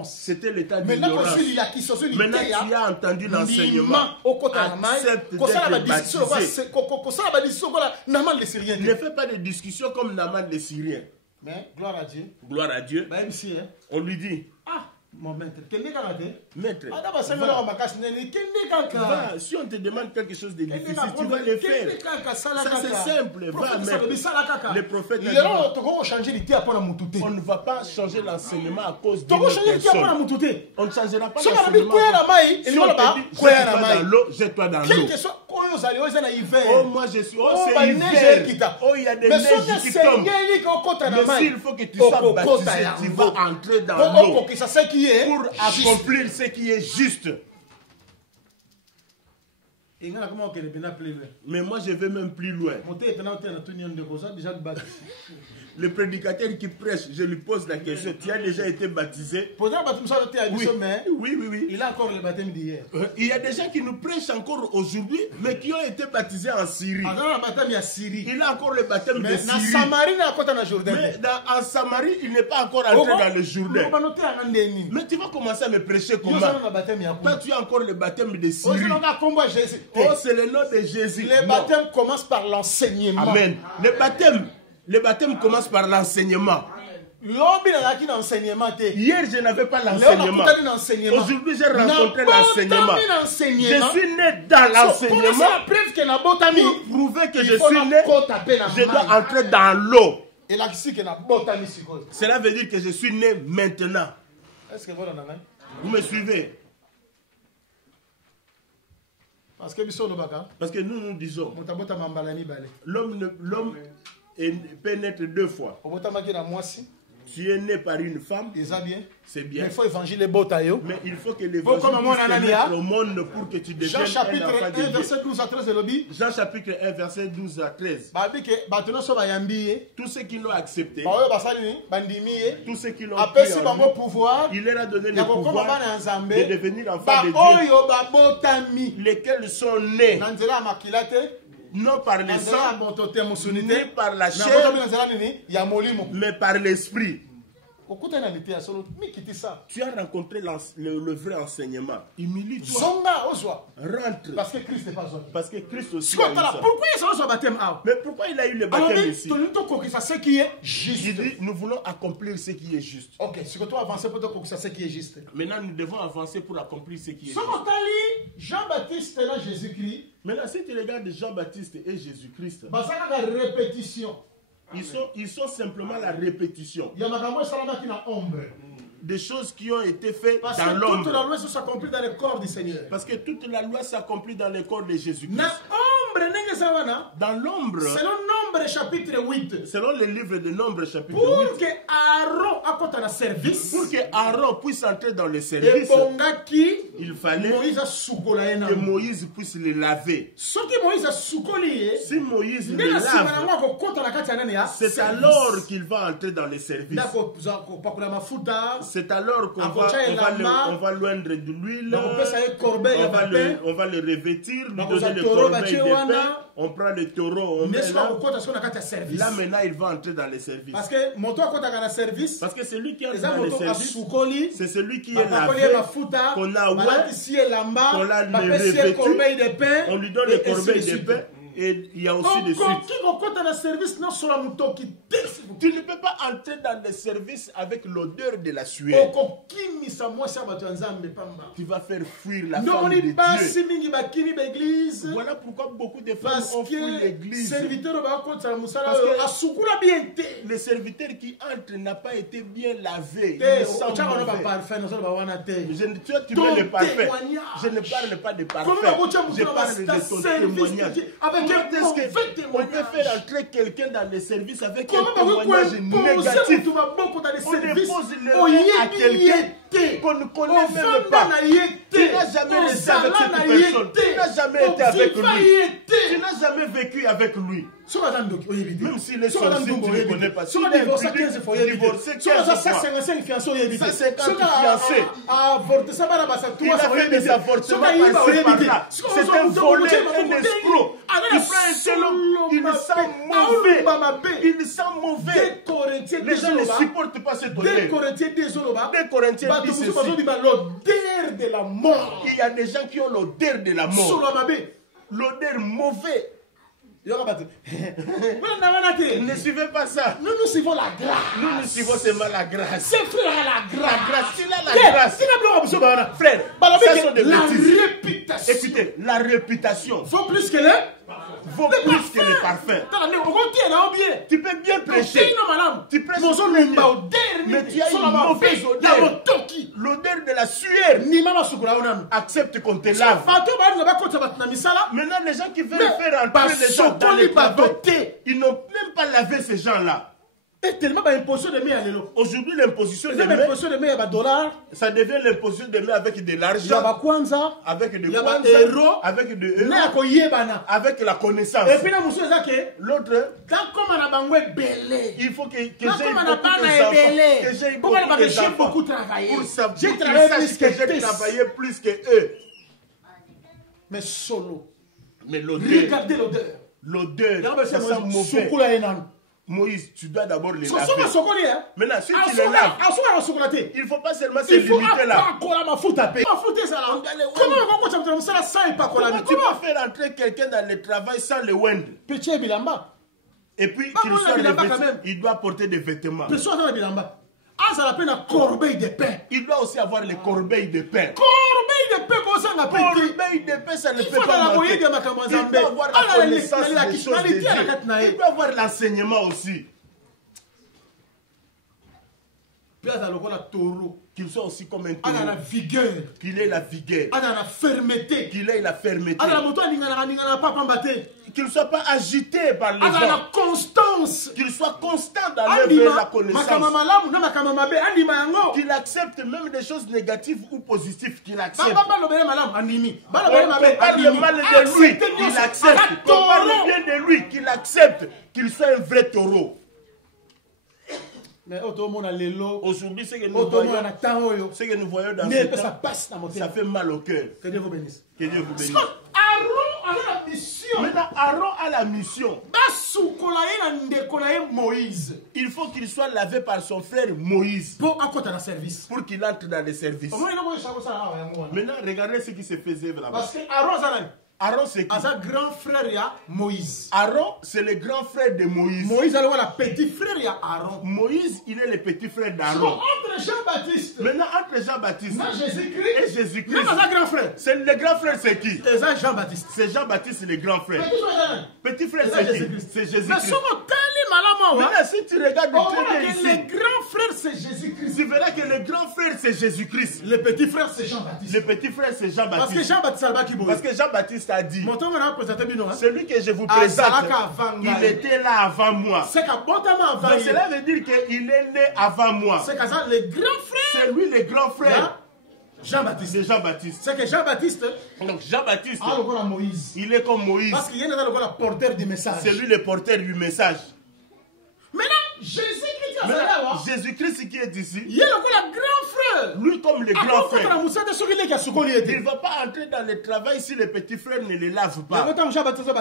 c'était l'état d'ignorance. Maintenant, tu as entendu l'enseignement. Accepte d'être baptisé. Ne fais pas de discussion comme Naaman le Syrien. Mais gloire à Dieu. Gloire à Dieu. On lui dit, mon maître, maître, va, si on te demande quelque chose de difficile, tu vas le faire. Ça c'est simple, va, maître. Le prophète a dit, on ne va pas changer l'enseignement à cause d'une personne. On ne changera pas l'enseignement. Si on te dit, jette-toi dans l'eau, jette-toi dans l'eau. Oh, moi je suis, oh c'est hiver. Oh, il y a des neiges qui tombent. Mais s'il faut que tu sois baptisé, tu vas entrer dans l'eau pour accomplir ce qui est juste. Mais moi je vais même plus loin. Le prédicateur qui prêche, je lui pose la question, tu as déjà été baptisé? Oui. Il a encore le baptême d'hier. Il y a des gens qui nous prêchent encore aujourd'hui, mais qui ont été baptisés en Syrie. Il a encore le baptême de Syrie. Mais en Samarie, il n'est pas encore entré dans le Jourdain. Mais tu vas commencer à me prêcher comment? Toi, tu as encore le baptême de Syrie. Oh, c'est le nom de Jésus. Le baptême commence par l'enseignement. Amen. Le baptême commence par l'enseignement. Hier, je n'avais pas l'enseignement. Aujourd'hui, j'ai rencontré l'enseignement. Je suis né dans l'enseignement. Pour prouver que je suis né, je dois entrer dans l'eau. Cela veut dire que je suis né maintenant. Vous me suivez? Parce que nous disons, l'homme peut naître deux fois. Tu es né par une femme, c'est bien. Mais il faut que l'évangile puisse naître au monde pour que tu deviennes Jean chapitre un enfant de 1, verset 12 à 13 de Jean chapitre 1, verset 12 à 13. Tous ceux qui l'ont accepté, tous ceux qui l'ont pris en lui, il leur a donné le pouvoir de devenir enfants de Dieu, lesquels sont nés non par le sang, ni par la chair, mais par l'esprit. Tu as rencontré le vrai enseignement. Humilie-toi. Rentre. Parce que Christ aussi a eu ça. Mais pourquoi il a eu le baptême ici? Il dit, nous voulons accomplir ce qui est juste. Maintenant, nous devons avancer pour accomplir ce qui est juste. Jean-Baptiste et Jésus-Christ. Maintenant, si tu regardes Jean-Baptiste et Jésus-Christ, ils sont simplement la répétition des choses qui ont été faites dans l'ombre. Toute la loi s'accomplit dans le corps du Seigneur. Parce que toute la loi s'accomplit dans le corps de Jésus-Christ. Dans l'ombre, selon Nombre chapitre 8, selon le livre de Nombre chapitre 8, pour que Aaron puisse entrer dans le service, il fallait que Moïse puisse le laver. Si Moïse le lave, c'est alors qu'il va entrer dans le service. C'est alors qu'on va loindre de l'huile, on va le revêtir, lui donner le corbeil de pain. On prend le taureau, on met là. Là maintenant il va entrer dans le service. Parce que celui qui entre dans le service, c'est celui qui est lavé, qu'on a oint, qu'on l'a revêtu, on lui donne le corbeil de pain Et il y a aussi des suites. Tu ne peux pas entrer dans les services avec l'odeur de la sueur. Tu vas faire fuir la femme de Dieu. Voilà pourquoi beaucoup de femmes ont fui l'église. Parce que le serviteur qui entre n'a pas été bien lavé. Tu mets le parfum. Je ne parle pas de parfum. Je parle de ton témoignage. On peut faire entrer quelqu'un dans les services avec un témoignage négatif. On dépose le nez à quelqu'un qu'on ne connaît même pas. Tu n'as jamais resté avec cette personne. Tu n'as jamais été avec lui. Tu n'as jamais vécu avec lui. Même s'il est sorcier, tu ne connais pas. S'il est divorcé 15 fois. Ça, c'est 55 fiancés. Il a fait des avortements par-ci par-là. C'est un voleur, un escroc. Il prend un seul homme, il sent mauvais. Il sent mauvais. Les gens ne supportent pas cet odeur. 2 Corinthiens dit ceci. L'odeur de la mort. Il y a des gens qui ont l'odeur de la mort. L'odeur mauvaise. Ne suivez pas ça. Nous suivons la grâce. Nous suivons seulement la grâce. C'est frère la grâce. Il a la grâce. Frère, ça sont des bêtises. Réputation. Écoutez, la réputation vaut plus que les parfums. Tu peux bien prêcher. Tu prêches mais tu as une mauvaise odeur. L'odeur de la sueur. Accepte qu'on te lave. Maintenant, les gens qui veulent faire entrer les gens dans les travaux, ils n'ont même pas lavé ces gens-là. Aujourd'hui, l'imposition de main, ça devient l'imposition de main avec de l'argent, avec de kwanza, avec de euros, avec la connaissance. L'autre, il faut que j'ai beaucoup d'enfants pour savoir qu'ils sachent que j'ai travaillé plus que eux. Mais solo. Mais l'odeur. Regardez l'odeur. L'odeur, ça sent mauvais. Moïse, tu dois d'abord les laver. Maintenant, si tu les laves, il ne faut pas seulement se limiter là. Comment tu peux faire entrer quelqu'un dans le travail sans le wend? Et puis qu'il soit revêtu, il doit porter des vêtements. Il doit aussi avoir les corbeilles de pain. Corbeille de pain, ça ne peut pas manquer. Il doit avoir la connaissance des choses de Dieu. Il doit avoir l'enseignement aussi. Qu'il soit aussi comme un taureau. Qu'il ait la vigueur. Qu'il ait la fermeté. Qu'il ne soit pas agité par les gens. Qu'il soit constant dans l'œuvre la connaissance. Qu'il accepte même des choses négatives ou positives. Qu'il accepte. On parle mal de lui. Qu'il accepte. On parle bien de lui. Qu'il accepte. Qu'il soit un vrai taureau. Mais aujourd'hui, ce que nous voyons dans ce temps, ça fait mal au cœur. Que Dieu vous bénisse. Que Dieu vous bénisse. Aaron a la mission. Maintenant, Aaron a la mission. Moïse. Il faut qu'il soit lavé par son frère Moïse. Pour qu'il entre dans les services. Maintenant, regardez ce qui se faisait là-bas. Parce que Aaron, c'est qui? Grand frère, Moïse. Aaron, c'est le grand frère de Moïse. Moïse, alors, le petit frère, Aaron. Moïse, il est le petit frère d'Aaron. Entre Jean-Baptiste. Maintenant, entre Jean-Baptiste et Jésus-Christ. Grand frère. C'est le grand frère, c'est qui? C'est Jean-Baptiste. C'est Jean-Baptiste, le grand frère. Petit frère, c'est qui? C'est Jésus-Christ. Maintenant, si tu regardes le grand frère, c'est Jésus-Christ. Tu verras que le grand frère, c'est Jésus-Christ. Le petit frère, c'est Jean-Baptiste. Le petit frère, c'est Jean-Baptiste. Parce que Jean-Baptiste a dit, celui que je vous présente, il était là avant moi. Donc cela veut dire qu'il est né avant moi. C'est lui le grand frère. Jean-Baptiste. C'est Jean-Baptiste. C'est que Jean-Baptiste. Donc Jean-Baptiste. Moïse. Il est comme Moïse. Parce qu'il est le porteur du message. C'est lui le porteur du message. Maintenant, Jésus-Christ qui est ici. Il est le grand frère. Lui comme le grand frère. Il ne va pas entrer dans le travail si le petit frère ne le lave pas. Voilà quand Jean-Baptiste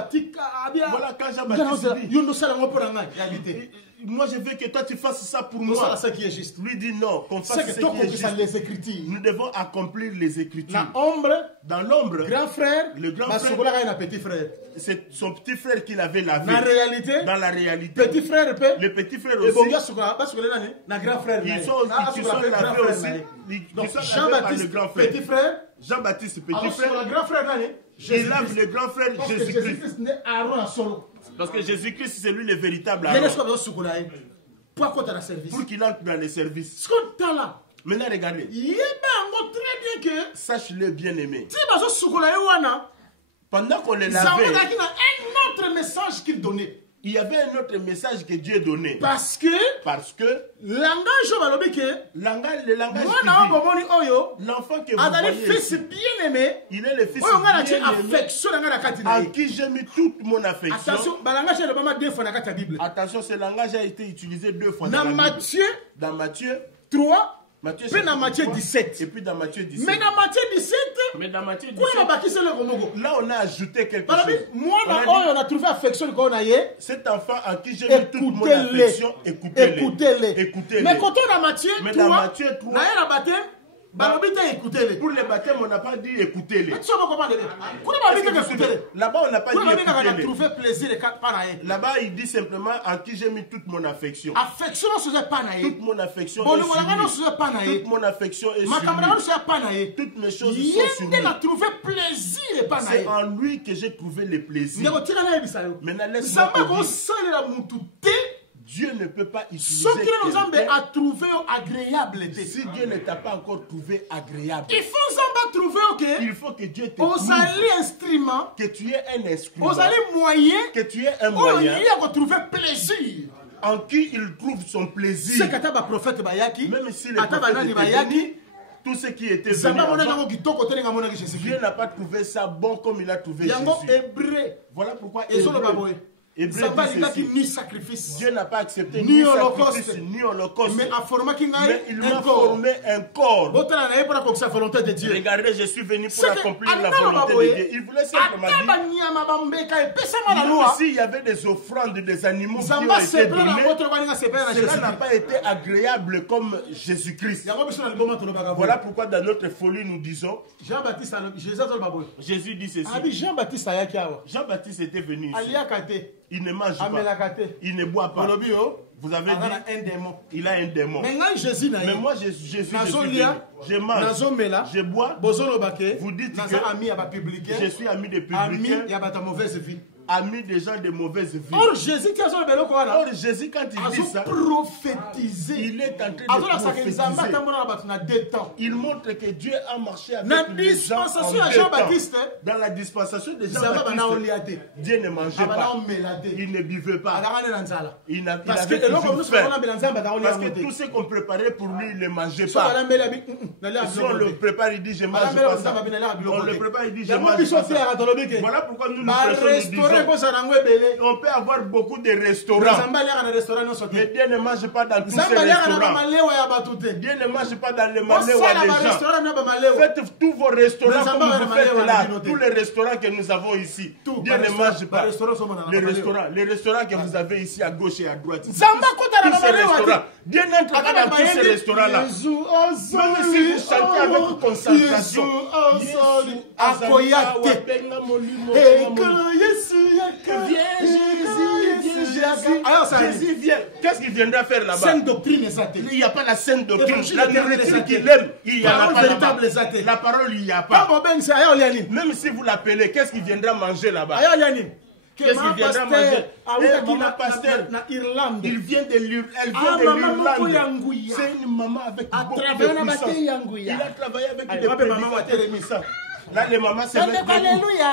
dit. moi je veux que toi tu fasses ça pour Ça, moi. c'est ce qui est juste. Lui dit non, qu'on fasse C'est ce que toi, qui est qu'on puisse les juste. Écritures. Nous devons accomplir les Écritures. La ombre, Dans l'ombre, grand frère, le grand bah, frère, ce gars-là, il a un petit frère. c'est son petit frère qui l'avait lavé. En réalité, Dans la réalité, petit frère, le petit frère et bon aussi, gars, ce gars-là, na grand frère. ils sont lavés aussi. Donc, Ils sont lavés par le Jean-Baptiste, grand frère. petit frère, Jean-Baptiste, petit alors sur frère, le grand frère, il lave le grand frère parce que Jésus-Christ. Jésus-Christ n'est Aaron en solo. Parce que Jésus-Christ, c'est lui le véritable Il y a des Aaron. choses dans ce gars-là. Pourquoi tu as la service? Pour qu'il entre dans les services. Ce qu'on t'a là, Maintenant, regardez. il est très bien que Sache-le bien aimé. si tu as ce gars-là, Pendant qu'on les ça lavait, a un autre message qu'il donnait. il y avait un autre message que Dieu donnait. Parce que Parce que langage balobi que le langage mwana bomoni oyo l'enfant que vous azali voyez fils ici, bien aimé il est le fils oyo nga na tie bien aimé affection na nga na kati na à ye. qui j'ai mis toute mon affection. Attention, balangage ya lobama deux fois na kati ya Bible. Attention, ce langage a été utilisé 2 fois Na dans la Bible. Matthieu Dans Matthieu, 3 Matthieu puis na chapitre Matthieu 3, 17. et puis dans Matthieu 17. Mais na Matthieu 17, Mais dans Matthieu quoi 17, na bakisi le romoko. là on a ajouté quelque Balobi chose. mwana On a dit, oyo na trouvé affection ko na ye. cet enfant à qui j'ai mis toute mon Écoutez-les. affection, écoutez-les. Écoutez-les. Écoutez-les. Mais quand on a Matthieu Mais 3, dans Matthieu 3, na ye na baptême, balobi te écoutez-les. Pour les baptêmes, on n'a pas dit écoutez-les. Tu vas comprendre. Kuna balobi te écoutez-les. Là-bas, on n'a pas Kuna dit balobi ka na écoutez-les. trouvé plaisir et pas na ye. Là-bas, il dit simplement à qui j'ai mis toute mon affection. Affection no se pas na ye. Toute mon affection est Bolongo na nga no sur se pas na lui. ye. Toute mon affection est sur Makambo na nga no lui. se pas na ye. Toutes mes choses sont sur Yende lui. na trouvé plaisir et pas na C'est ye. en lui que j'ai trouvé le plaisir. Ndeko tika na yebisa yo. Maintenant, laisse-moi Zamba te ko dire, salela mutu te. Dieu ne peut pas utiliser Soki na Nzambe quelqu'un a trouvé yo agréable te. si Dieu ne t'a pas encore trouvé agréable. Il faut Nzamba trouver OK. Il faut que Dieu te prouve Ozali instrument, que tu es un instrument, ozali moyen, que tu es un oyo moyen il a trouvé plaisir. en qui il trouve son plaisir. C'est kata ba prophète bayaki. Même si les Ata prophètes banani étaient bayaki. venus, tout ce qui était venu Zamba mona avant, nango kitoko te nga mona ki Jésus. Dieu n'a pas trouvé ça bon comme il a trouvé Yango Jésus. hébreu. Voilà pourquoi Ezolo baboye. Hébreu Zamba dit lingaki ceci. ni sacrifice. Dieu n'a pas accepté Ni ni holocauste. sacrifice, ni holocauste, Mais a formaki mais ngai il un m'a corps. formé un corps. Botala na ye pour accomplir sa volonté de Dieu. Regardez, je suis venu pour C'est que accomplir la Ata volonté baboye, de Dieu. Il voulait simplement ata dire, banyama bambeka epesama na même loi. s'il y avait des offrandes des animaux qui ont Zamba été sepela na donnés, moto baninga sepela na cela Jésus. n'a pas été agréable comme Jésus-Christ. Yango biso na liboma tolobaka boye. Voilà pourquoi dans notre folie nous disons, Jean-Baptiste alobi Jésus azolo baboye. Jésus dit ceci. Abi Jean-Baptiste ayaki awa. Jean-Baptiste était venu ici. Aliaka te. Il ne mange pas. Amelaka te. Il ne boit pas. Olobi yo. Vous avez Anga na dit, un démon. il a un démon. Mais ngai Jésus na ye. Mais moi, Jésus, je suis Nazo venu. lia. Je mange, Nazo mela. je bois, Bozoloba ke. Vous dites naza que ami ya ba publicain. je suis ami des Ami publicains, ya bata mauvaise vie. ami des gens de mauvaise vie. Or Jésus qui azolo beloko wana. Or, Jésus, quand il dit Azo ça, prophétiser. il est en train de Azo la saka nzamba prophétiser. tambona na batu na 2 temps. Il montre que Dieu a marché avec Na les gens en dispensation ya 2 temps. Jean-Baptiste. Dans la dispensation de Nzamba bana Jean-Baptiste, olia te. Dieu ne mangeait Abana pas. omela te. Il ne buvait pas. Alanga na nzala. Il Parce que avait eloko toujours nous faim. sommes na nzamba ta olia Parce que ngote. tout ce qu'on préparait pour lui, il ne mangeait So pas. bala mbela bi. Na lia Si on le prépare, il dit je mange Alambela pas nzamba ça. bina la biloko. On le prépare, il dit je Yango mange biso pas te ya ça. katolobi ke. Voilà pourquoi nous nous Ba prêchons, nous restaurant disons, ko sa nango ebele. on peut avoir beaucoup de Na restaurants, nzamba lia na restaurant no sote. mais Dieu ne mange pas dans tous ces Nzamba lia na restaurants. malewa ya batu te. Dieu ne mange pas dans les Ko maléos sala des ba gens. restaurant na ba malewa. Faites tous vos restaurants Nzamba comme wana vous faites malewa là. na binote. Tous les restaurants que nous avons ici. Tout, Dieu ba ne restaurant- mange ba pas. restaurant sont dans Les la restaurants que vous avez ici à gauche et à droite. Nzamba kota na Tous ces malewa restaurants. te. Dieu n'entre pas dans tous ces restaurants-là. Même si vous chantez avec concentration. Yesu akoya te. Jésus vient. Qu'est-ce qu'il viendra faire là-bas? Sainte doctrine exacte. Il n'y a pas la sainte doctrine. Évangile La éternel nourriture exacte. qu'il aime, il n'y en a Parole pas véritable là-bas. exacte. La parole, il n'y a Pas pas. bon ben c'est ayo liani. Même si vous l'appelez, qu'est-ce qu'il viendra manger là-bas? Ayo liani. Qu'est-ce qu'il viendra manger? Awuka Maman pasteur, na Irlande. il vient de l'Irlande. Elle Ah, vient de maman moko ya l'Irlande. nguya. C'est une maman avec A beaucoup de travaillé na puissance. bate ya nguya. Il a travaillé avec Allez, des on va maman prédicateurs puissants. Là, les mamans se mettent debout. Alléluia.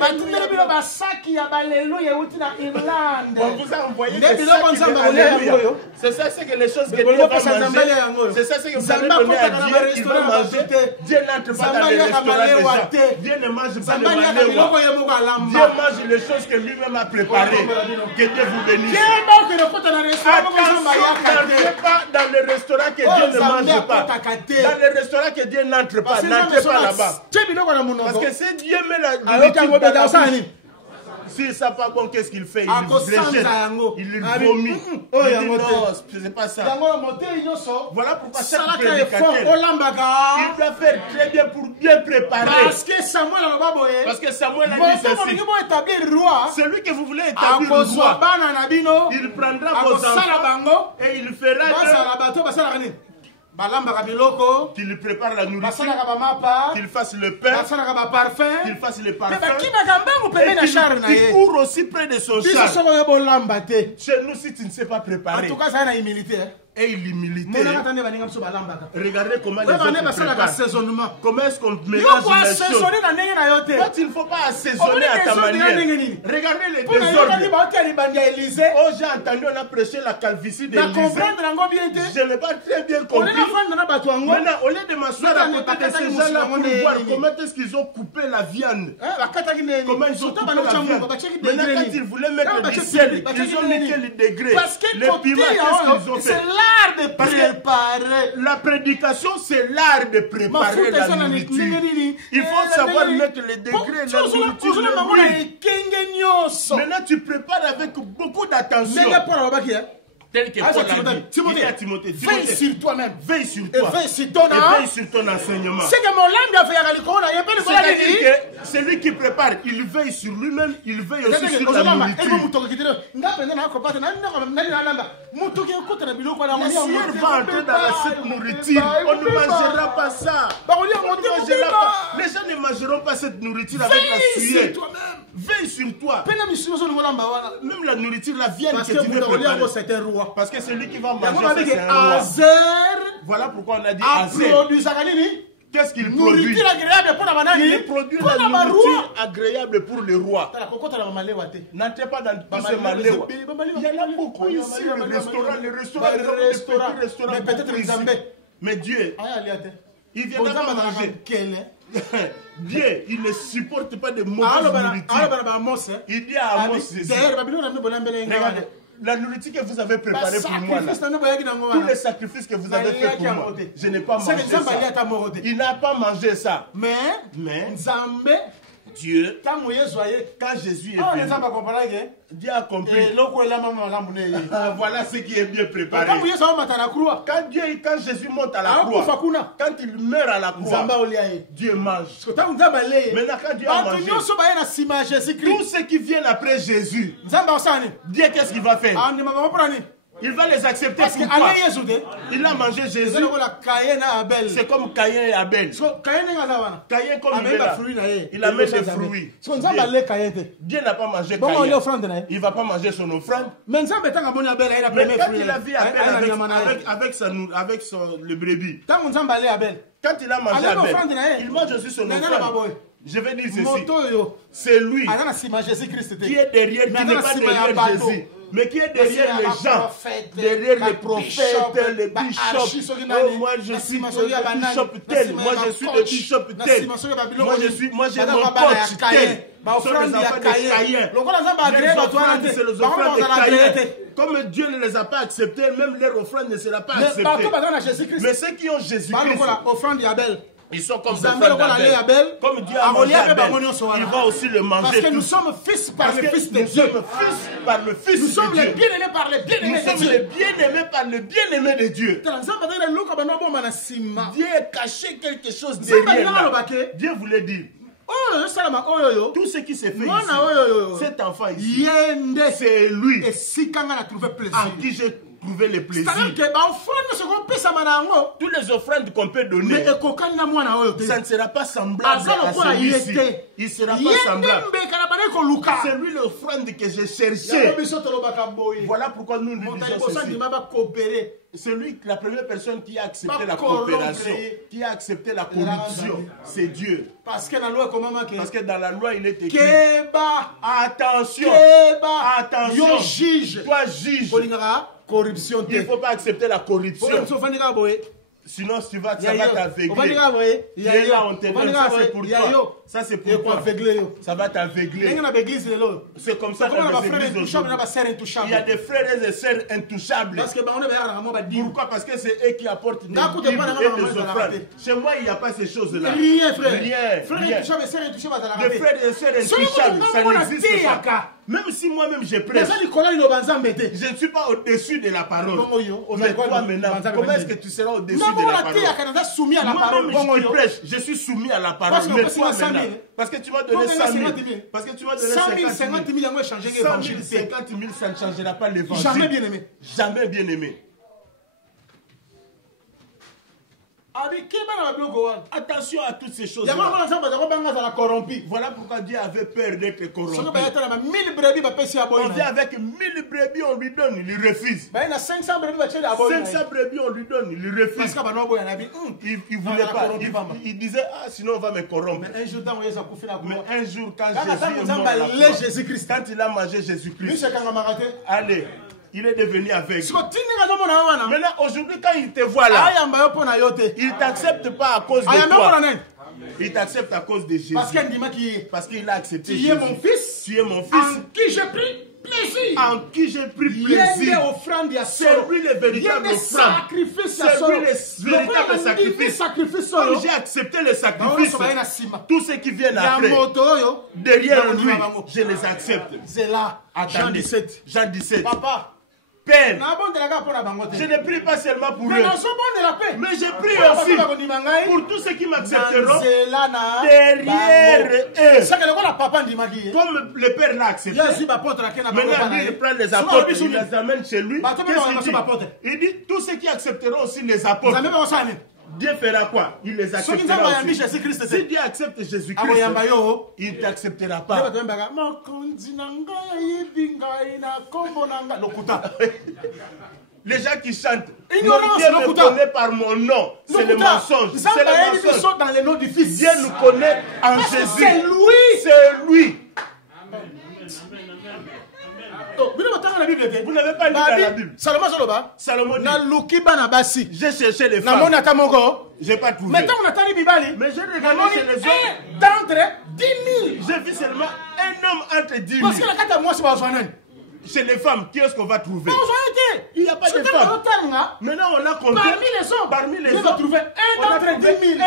Batindele bilo Maman, basaki ya balleluya uti na Irlande. on vous a envoyé Nde des biloko sacs de nzamba Alléluia. kolia yango. C'est ça, c'est que les choses que Mais Dieu va boloko sa nzamba ya manger. yango. C'est ça, c'est que vous allez Nzamba donner à kota na Dieu, ba il va restaurant manger. batute. Dieu n'entre pas Nzamba dans les liaka restaurants des malewa gens. te. Dieu ne mange pas Nzamba de liaka biloko maléwa. ye moko Dieu alamba. mange les choses que lui-même a préparées. Que Dieu vous bénisse. Keba okende kota na restaurant moko nzamba yaka N'entrez te. pas dans les restaurants que Dieu ne Nzambe mange pas. akotaka te. Dans les restaurants que Dieu n'entre pas. Parce que N'entrez nzambe pas sola là-bas. tie biloko na Parce monoko. que si Dieu met la Ayoki yango nourriture dans beta la osala bouche, nini? S'il ne sait pas bon, qu'est-ce qu'il fait? Il rejette. Il vomit. Il dit non, c'est pas ça. Voilà pourquoi chaque prédicateur, il doit faire très bien pour bien préparer. Parce que Samuel a dit ceci. Celui que vous voulez établir roi, il prendra vos enfants et il fera qu'il prépare la nourriture, qu'il fasse le pain, qu'il fasse les parfums, et qu'il court aussi près de son char. Chez nous, si tu ne sais pas préparer, et l'humilité. Regardez comment les autres préparent. Comment est-ce qu'on mélange les choses? Toi, il ne faut pas assaisonner à ta manière. Regardez les désordres. Oh, j'ai entendu, on a prêché la calvitie d'Élisée. Je n'ai pas très bien compris. Maintenant, au lieu de m'asseoir à côté de ces gens-là pour voir comment est-ce qu'ils ont coupé la viande. Comment ils ont coupé la viande. Maintenant, quand ils voulaient mettre du sel, ils ont mis quel degré? Les piments, qu'est-ce qu'ils ont fait? De préparer. La prédication, c'est l'art de préparer la nourriture. Il faut savoir mettre les degrés, la nourriture, Maintenant, tu prépares avec beaucoup d'attention. Tel que Paul a dit. Il dit à Timothée, veille sur toi-même. Veille sur toi. Et veille sur ton enseignement. C'est que mon langue a fait c'est lui qui prépare. Il veille sur lui-même. Il veille aussi sur la nourriture. Le Seigneur va entrer dans cette nourriture. On ne mangera pas ça. Les gens ne mangeront pas cette nourriture avec la sueur. Veille sur toi. Même la nourriture, la viande que tu veux préparer. Parce que c'est lui qui va manger, c'est un roi. Voilà pourquoi on a dit Azer. Qu'est-ce qu'il produit? Il produit la nourriture agréable pour le roi. N'entrez pas dans ce maléwa. Il y en a beaucoup ici, le restaurant, mais peut-être ici. Mais Dieu, il ne vient pas manger. Dieu, il ne supporte pas de mauvaise nourriture. Il dit à Amos, regardez, la nourriture que vous avez préparée pour moi, là, tous les sacrifices que vous avez fait pour moi, je n'ai pas mangé ça. Il n'a pas mangé ça. Mais Dieu, quand Jésus est venu, Dieu a compris. Voilà ce qui est bien préparé. Quand Jésus monte à la croix, quand il meurt à la croix, Dieu mange. Maintenant, quand Dieu a mangé, tous ceux qui viennent après Jésus, Dieu, qu'est-ce qu'il va faire? Il va les accepter. Pourquoi? Il a mangé Jésus. C'est comme Caïn et Abel. Caïn, comme il est là, il a mis des fruits. Dieu n'a pas mangé Caïn. Il ne va pas manger son offrande. Mais quand il a vu Abel avec le brebis, quand il a mangé Abel, il mange aussi son offrande. Je vais dire ceci. C'est lui qui est derrière, qui n'est pas derrière Jésus, mais qui est derrière les gens, derrière les prophètes, les bishops. Oh, moi je suis le bishop tel, moi je suis le bishop tel, moi j'ai mon coach tel. Ce sont les enfants de Caïn. Les offrandes, c'est les offrandes de Caïn. Comme Dieu ne les a pas acceptés, même leur offrande ne sera pas acceptée. Mais ceux qui ont Jésus-Christ, ils sont comme Abel. Comme Dieu a mangé Abel, il va aussi le manger. Parce que nous sommes fils par le Fils de Dieu. Nous sommes les bien-aimés par les bien-aimés de Dieu. Nous sommes les bien-aimés par le bien-aimé de Dieu. Dieu a caché quelque chose derrière là. Dieu voulait dire, tout ce qui s'est fait ici, cet enfant ici, c'est lui en qui j'ai trouvé le plaisir. Tous les offrandes qu'on peut donner, ça ne sera pas semblable à celui-ci. Il ne sera pas semblable. C'est lui l'offrande que j'ai cherché. Voilà pourquoi nous nous disons ceci. C'est lui, la première personne qui a accepté la coopération, qui a accepté la corruption, c'est Dieu. Parce que dans la loi, il est écrit, attention, toi juge, il ne faut pas accepter la corruption. Sinon, ça va t'aveugler. Tu es là, on te donne. Ça, c'est pour toi. Ça, c'est pour toi. Ça va t'aveugler. C'est comme ça qu'on les églises aujourd'hui. Il y a des frères et sœurs intouchables. Pourquoi? Parce que c'est eux qui apportent des livres et des offrandes. Chez moi, il n'y a pas ces choses-là. Rien, frère. Rien. Des frères et sœurs intouchables, ça n'existe pas. Même si moi-même je prêche, je ne suis pas au-dessus de la parole. Mais toi maintenant, comment est-ce que tu seras au-dessus de la parole? Moi-même je prêche, je suis soumis à la parole. Mais toi maintenant, parce que tu m'as donné 100 000. Parce que tu m'as donné 50 000. 100 000, 50 000, ça ne changera pas l'évangile. Jamais bien aimé. Jamais bien aimé. Attention à toutes ces choses. Voilà pourquoi Dieu avait peur d'être corrompu. On vient avec 1000 brebis, on lui donne, il refuse. 500 brebis, on lui donne, il refuse. Il voulait pas. Il disait, ah, sinon on va me corrompre. Mais un jour, quand Jésus est mort, quand il a mangé Jésus-Christ, allez. Il est devenu aveugle. Maintenant, aujourd'hui, quand il te voit là, il ne t'accepte pas à cause de toi. Il t'accepte à cause de Jésus. Parce qu'il a accepté Jésus. Tu es mon fils. Tu es mon fils. En qui j'ai pris plaisir. En qui j'ai pris plaisir. C'est lui le véritable offrande. C'est lui le véritable sacrifice. Comme j'ai accepté le sacrifice, tous ceux qui viennent après, derrière lui, je les accepte. C'est là. Jean 17. Jean 17. Papa. Père, je ne prie pas seulement pour eux, mais je prie aussi pour tous ceux qui m'accepteront derrière eux. Comme le Père l'a accepté, maintenant lui il prend les apôtres, il les amène chez lui. Qu'est-ce qu'il dit? Il dit tous ceux qui accepteront aussi les apôtres. Dieu fera quoi? Il les acceptera aussi. Si Dieu accepte Jésus-Christ, il ne t'acceptera pas. Les gens qui chantent, Dieu me connaît par mon nom. C'est le mensonge. C'est le mensonge. Dans le nom du Fils. Dieu nous connaît en Jésus. C'est lui. C'est lui. Vous n'avez pas lu dans la Bible. Salomon dit, j'ai cherché les femmes. Je n'ai pas trouvé. Mais j'ai regardé chez les hommes. D'entre 10 000. J'ai vu seulement un homme entre 10 000. Chez les femmes, qui est-ce qu'on va trouver? Il n'y a pas de femmes. Maintenant, on l'a compté. Parmi les hommes, on a trouvé un d'entre 10 000.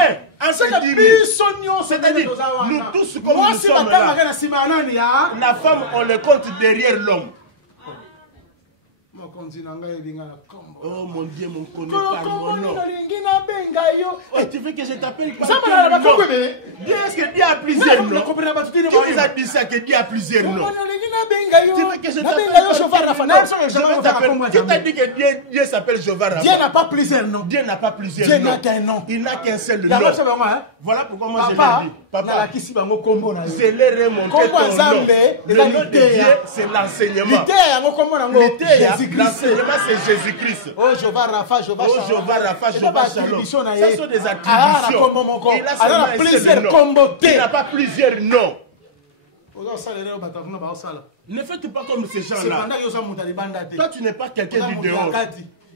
C'est-à-dire, nous tous, comme nous sommes là, la femme, on le compte derrière l'homme. Oh mon Dieu, mon connaît par mon nom. Oh, tu veux que je t'appelle par ton nom? Dieu, est-ce que Dieu a plusieurs noms? Qui vous a dit ça, que Dieu a plusieurs noms? Tu veux que je t'appelle? Qui t'a dit que Dieu s'appelle Jehovah Rapha? Dieu n'a pas plusieurs noms. Dieu n'a pas plusieurs noms. Dieu n'a qu'un nom. Il n'a qu'un seul nom. Voilà pourquoi moi je l'ai dit. Papa, je l'ai remonté ton nom. Le nom de Dieu, c'est l'enseignement. L'enseignement, c'est Jésus-Christ. Oh, Jehovah Rapha, Jehovah Shalom. Ça sont des attributions. Il a plusieurs noms. Il n'a pas plusieurs noms. Ne faites pas comme ces gens-là. Toi, tu n'es pas quelqu'un du dehors.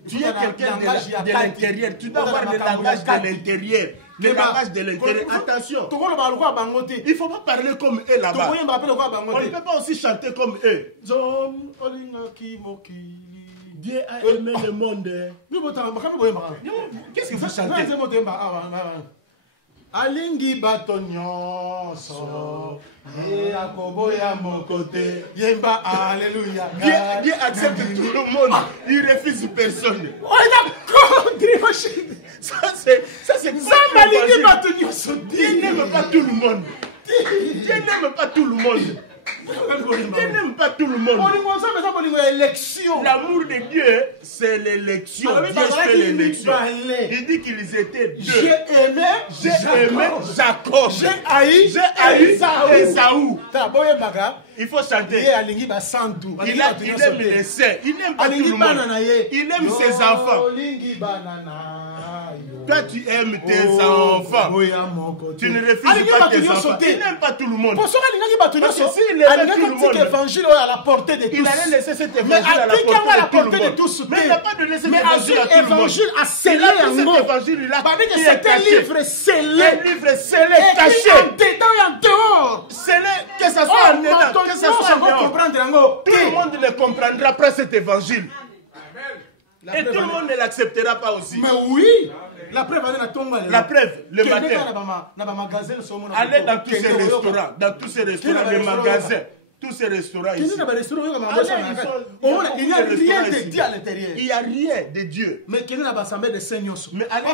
Tu es quelqu'un de l'intérieur. Tu dois avoir le langage de l'intérieur. Le langage de l'intérieur. Attention. Il ne faut pas parler comme eux là-bas. On ne peut pas aussi chanter comme eux. Dieu a aimé le monde. Qu'est-ce que vous chantez? Alingi batonyoso, Yakobo ya mokote, Yemba alléluia. Dieu accepte tout le monde, il refuse personne. Oh, il a ça c'est Dieu n'aime pas tout le monde. Dieu n'aime pas tout le monde. Dieu n'aime pas tout le monde. L'amour de Dieu, c'est l'élection. Dieu fait l'élection. Il dit qu'ils étaient deux. J'ai aimé Jacob. J'ai haï Ésaü. Il faut chanter. Il aime les saints. Il n'aime pas tout le monde. Il aime ses enfants. Toi, tu aimes tes enfants. Tu ne refuses pas tes enfants. Il n'aime pas tout le monde. Parce que s'il aimait tout le monde, l'évangile à la portée de tous. Il allait laisser cet évangile à la portée de tout le monde. Mais il n'a pas de laisser l'évangile à tout le monde. A scellé cet évangile là. C'est un livre scellé. Un livre scellé, caché. En dedans et en dehors. Scellé, que ça soit en dedans, que ça soit en dehors. Tout le monde le comprendra après cet évangile. Et tout le monde ne l'acceptera pas aussi. Mais oui. La preuve, le matin. Allez dans tous ces restaurants, les magasins, tous ces restaurants ici. Il n'y a rien de Dieu à l'intérieur. Il n'y a rien de Dieu. Mais qu'il y a l'assemblée des saints. Mais allez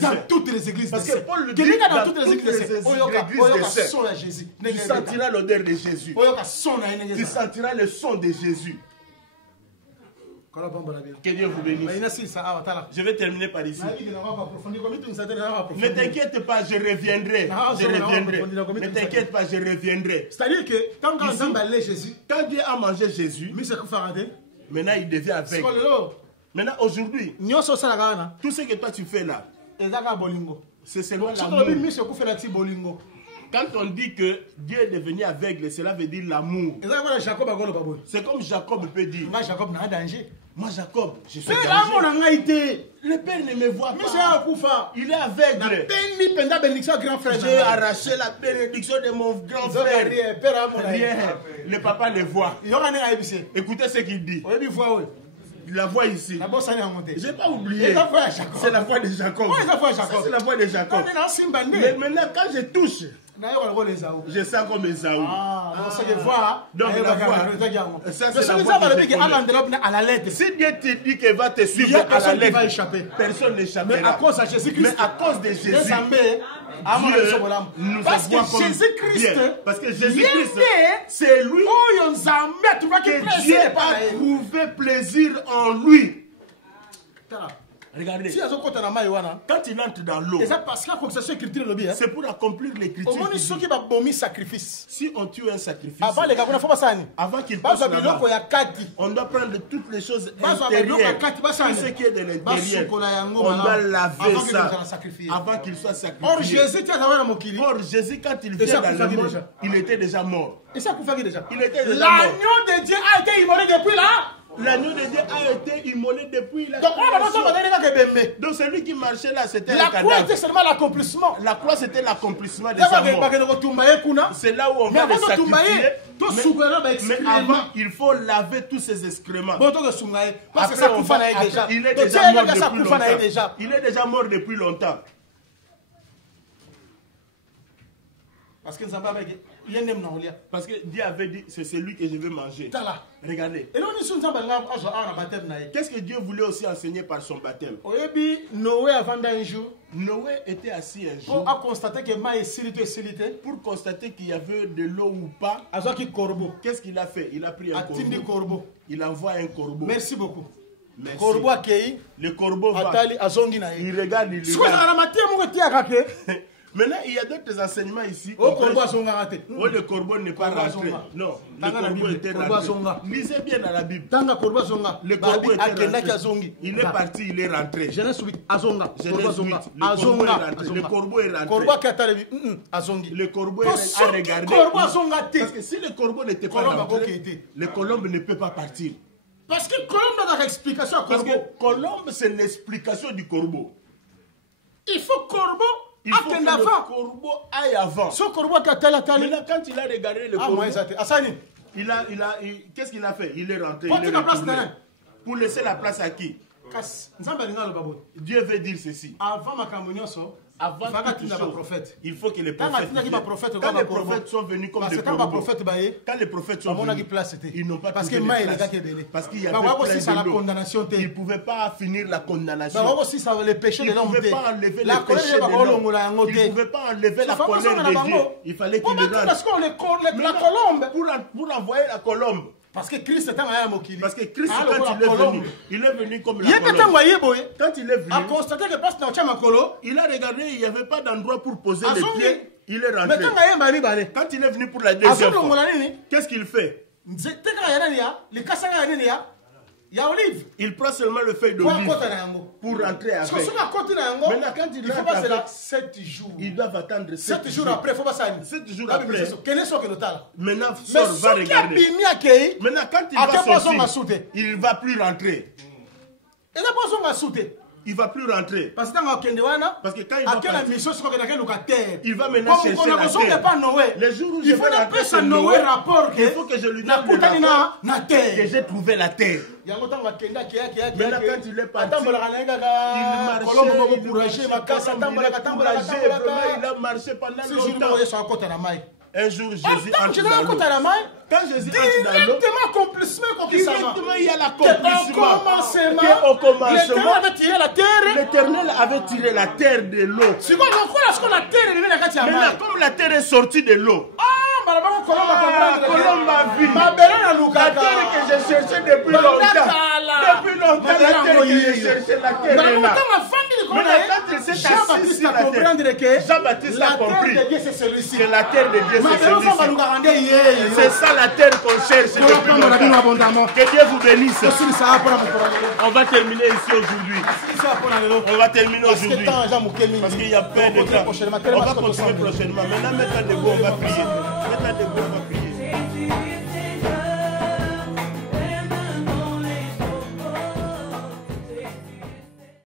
dans toutes les églises. Parce que Paul le dit dans toutes les églises des saints. Tu sentiras l'odeur de Jésus. Tu sentiras le son de Jésus. Que Dieu vous bénisse. Je vais terminer par ici. Ne t'inquiète pas, je reviendrai. Ne t'inquiète pas, je reviendrai. C'est-à-dire que quand Dieu a mangé Jésus, maintenant il devient aveugle. Maintenant aujourd'hui, tout ce que toi tu fais là, c'est seulement l'amour. Quand on dit que Dieu est devenu aveugle, cela veut dire l'amour. C'est comme Jacob peut dire. Moi, Jacob, je suis danger. Le père ne me voit pas. Il est aveugle. J'ai arraché la bénédiction de mon grand frère. Rien. Le papa le voit. Écoutez ce qu'il dit. La voix ici. Je n'ai pas oublié. C'est la voix de Jacob. C'est la voix de Jacob. Mais maintenant, quand je touche, je sens comme Esaü. Donc la voix. Ça, c'est la voix de Jacob. Si Dieu te dit qu'il va te suivre à la lettre, personne n'échappera. Mais à cause de Jésus-Christ, mais à cause de Jésus, parce que Jésus-Christ, c'est lui que Dieu a trouvé plaisir en lui. Regardez, quand il entre dans l'eau, c'est pour accomplir l'écriture. Si on tue un sacrifice, avant qu'il passe là-bas, on doit prendre toutes les choses intérieures, tout ce qui est de l'intérieur, on doit laver ça avant qu'il soit sacrifié. Or Jésus, quand il vient dans le monde, il était déjà mort. Il était déjà mort. L'agneau de Dieu a été immolé depuis là. L'agneau de Dieu a été immolé depuis la création. Donc celui qui marchait là, c'était la croix était seulement l'accomplissement. La croix, c'était l'accomplissement de sa mort. C'est là où on va le sacrifier. Mais avant, il faut laver tous ces excréments. Parce que ça déjà. Il est déjà mort depuis longtemps. Il est déjà mort depuis longtemps. Parce que Dieu avait dit, c'est celui que je veux manger. Regardez. Qu'est-ce que Dieu voulait aussi enseigner par son baptême? Noé, avant d'un jour, Noé était assis un jour pour constater qu'il y avait de l'eau ou pas. Qu'est-ce qu'il a fait? Il a pris un corbeau. Il envoie un corbeau. Merci beaucoup. Merci. Le corbeau va. Il regarde, il regarde. Maintenant, il y a d'autres enseignements ici. Le corbeau n'est pas rentré. Non, le corbeau était rentré. Lisez bien dans la Bible. Le corbeau était rentré. Il est parti, il est rentré. Genèse 8. Le corbeau est rentré. Le corbeau a regardé. Parce que si le corbeau n'était pas rentré, le colombe ne peut pas partir. Parce que colombe a l'explication à corbeau. Parce que colombe, c'est l'explication du corbeau. Il faut corbeau. Il faut que le corbeau aille avant. Maintenant, quand il a regardé le corbeau, qu'est-ce qu'il a fait? Il est rentré. Pour laisser la place à qui? Dieu veut dire ceci. Avant il faut que les prophètes, quand les prophètes sont venus comme des corbeaux, quand les prophètes sont venus, ils n'ont pas trouvé de place. Parce qu'il y avait plein de l'eau. Ils ne pouvaient pas finir la condamnation. Ils ne pouvaient pas enlever le péché de l'homme. Ils ne pouvaient pas enlever la colère de Dieu. Il fallait qu'ils le rendent. Pour envoyer la colombe. Parce que Christ quand il est venu comme la colombe. Quand il est venu, il a regardé, il n'y avait pas d'endroit pour poser les pieds. Il est rentré. Quand il est venu pour la deuxième fois, qu'est-ce qu'il fait? Il y a olive. Il prend seulement le feuille d'olive pour rentrer avec. Maintenant, quand il rentre avec, 7 jours. Ils doivent attendre 7 jours après, il faut pas ça. 7 jours après. Maintenant, Mais sort, va regarder. Maintenant, quand il va sortir, il ne va plus rentrer. Il ne va plus rentrer. Parce que quand il va partir, il va maintenant chercher la terre. Les jours où je vais rentrer chez Noé, il faut que je lui donne le rapport que j'ai trouvé la terre. Maintenant, quand il est parti, il a marché pendant longtemps. Un jour, Jésus entre dans l'eau. Quand Jésus entre dans l'eau, directement il y a l'accomplissement. Au commencement, l'Éternel avait tiré la terre de l'eau. Maintenant, comme la terre est sortie de l'eau, Colombe a vu la terre que j'ai cherchée depuis longtemps. Depuis longtemps, la terre que j'ai cherchée, la terre est là. Maintenant, quand il s'est assis sur la terre, Jean-Baptiste a compris que la terre de Dieu, c'est celui-ci. C'est ça la terre qu'on cherche depuis longtemps. Que Dieu vous bénisse. On va terminer ici aujourd'hui. On va terminer aujourd'hui. Parce qu'il y a peu de temps. On va continuer prochainement. Maintenant, mettez debout, on va prier. Mettez debout, on va prier.